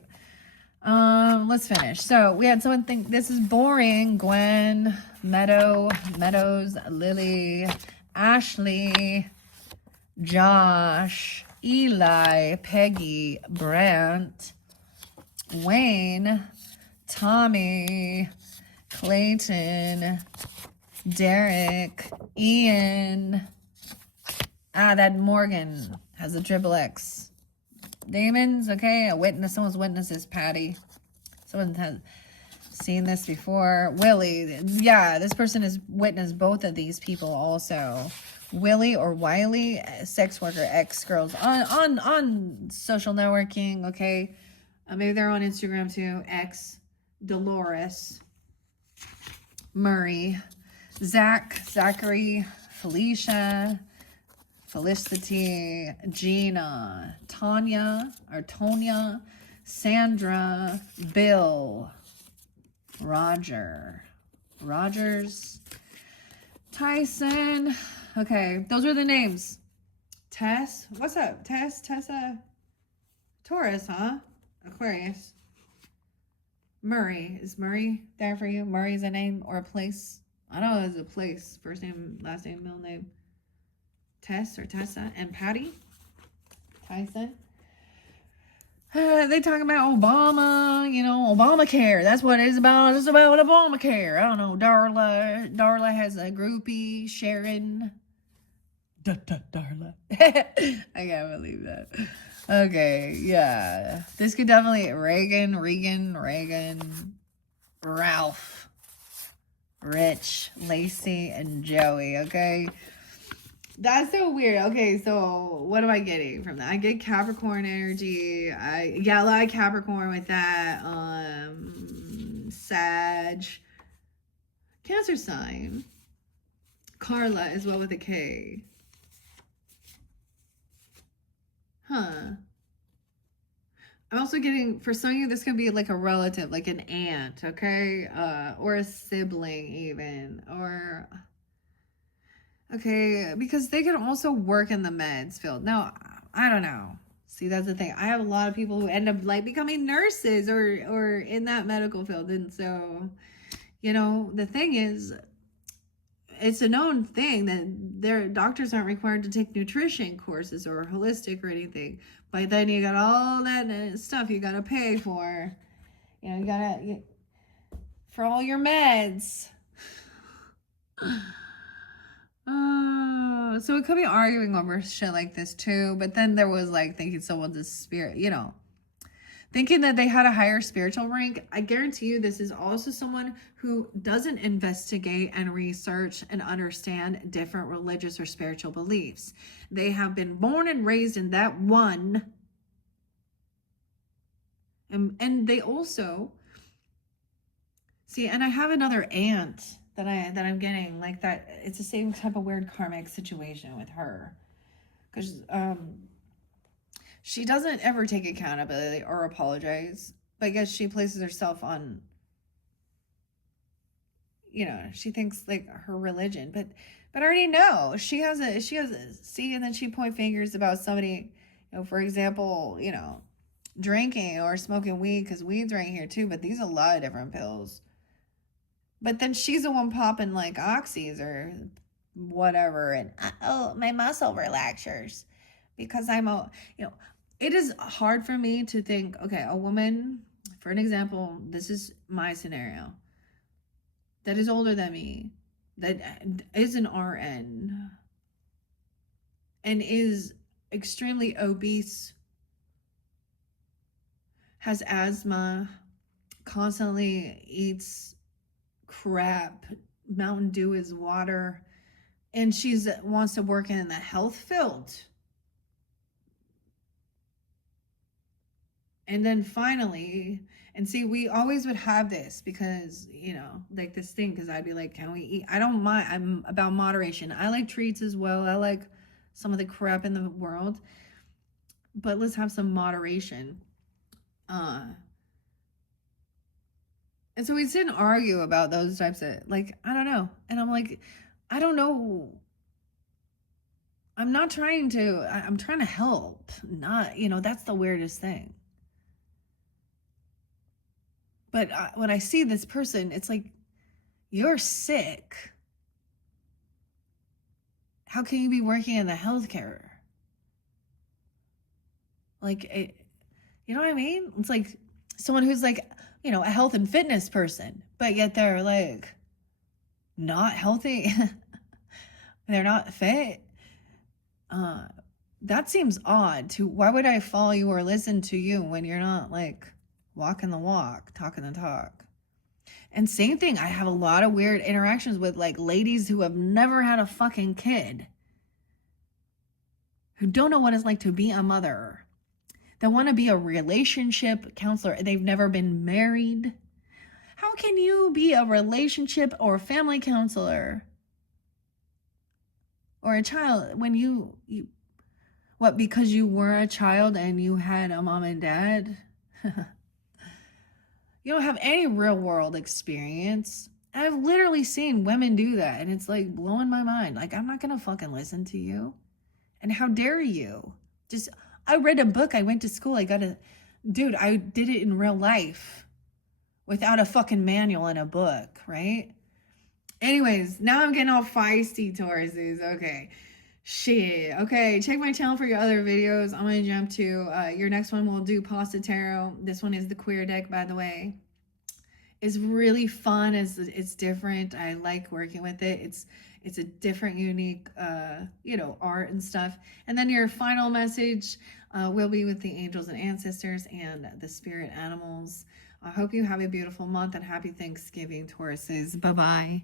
let's finish. So we had someone think this is boring. Gwen, Meadows, Lily, Ashley, Josh, Eli, Peggy, Brant, Wayne, Tommy, Clayton, Derek, Ian. That Morgan has a triple X. Damon's, okay. A witness. Someone's witness is Patty. Someone has seen this before. Willie. Yeah, this person has witnessed both of these people also. Willie or Wiley, sex worker, ex-girls on social networking, okay. Maybe they're on Instagram too. Dolores, Murray, Zachary, Felicia, Felicity, Gina, Tonya, Sandra, Bill, Rogers, Tyson. Okay, those are the names. Tess, what's up? Tessa, Taurus, huh? Aquarius. Murray, is Murray there for you? Murray is a name or a place? I know it's a place. First name, last name, middle name. Tess or Tessa and Patty. Tyson. They talking about Obama, Obamacare. That's what it's about. It's about Obamacare. I don't know. Darla has a groupie. Sharon. Darla. I can't believe that. Okay, yeah. This could definitely Reagan, Ralph, Rich, Lacey, and Joey, okay? That's so weird. Okay, so what am I getting from that? I get Capricorn energy. A lot of Capricorn with that. Sag, Cancer sign. Carla as well with a K. Huh. I'm also getting, for some of you, this can be like a relative, like an aunt, okay? Or a sibling even. Or, okay, because they can also work in the meds field. Now, I don't know. See, that's the thing. I have a lot of people who end up like becoming nurses or in that medical field. And so, the thing is, it's a known thing that their doctors aren't required to take nutrition courses or holistic or anything. But then you got all that stuff you got to pay for. For all your meds. So it could be arguing over shit like this too. But then there was like thinking someone's a spirit, thinking that they had a higher spiritual rank. I guarantee you this is also someone who doesn't investigate and research and understand different religious or spiritual beliefs. They have been born and raised in that one. And they also see, and I have another aunt that I'm getting like that. It's the same type of weird karmic situation with her. Because she doesn't ever take accountability or apologize. But I guess she places herself on, she thinks like her religion. But I already know she has a see, and then she point fingers about somebody, for example, drinking or smoking weed, because weed's right here too. But these are a lot of different pills. But then she's the one popping like oxys or whatever, and my muscle relaxers, because it is hard for me to think, okay, a woman, for an example, this is my scenario, that is older than me, that is an RN, and is extremely obese, has asthma, constantly eats crap, Mountain Dew is water, and she's wants to work in the health field. And then finally, and see, we always would have this because, like this thing, because I'd be like, can we eat? I don't mind. I'm about moderation. I like treats as well. I like some of the crap in the world, but let's have some moderation. And so we didn't argue about those types of, like, I don't know. And I'm like, I don't know. I'm trying to help. Not, that's the weirdest thing. But when I see this person, it's like, you're sick. How can you be working in the healthcare? Like, you know what I mean? It's like someone who's like, a health and fitness person, but yet they're like not healthy. They're not fit. That seems odd. Why would I follow you or listen to you when you're not like walking the walk, talking the talk? And same thing, I have a lot of weird interactions with like ladies who have never had a fucking kid, who don't know what it's like to be a mother. They want to be a relationship counselor. They've never been married. How can you be a relationship or family counselor or a child when you what, because you were a child and you had a mom and dad? You don't have any real world experience. I've literally seen women do that, and it's like blowing my mind. Like, I'm not gonna fucking listen to you. And how dare you? I read a book, I went to school, I did it in real life without a fucking manual in a book, right? Anyways, now I'm getting all feisty, Tauruses. Okay. Shit. Okay, check my channel for your other videos. I'm gonna jump to your next one. We'll do Pasta Tarot. This one is the queer deck, by the way. It's really fun. It's different. I like working with it. It's a different, unique, art and stuff. And then your final message, We'll be with the angels and ancestors and the spirit animals. I hope you have a beautiful month and happy Thanksgiving, Tauruses. Bye-bye.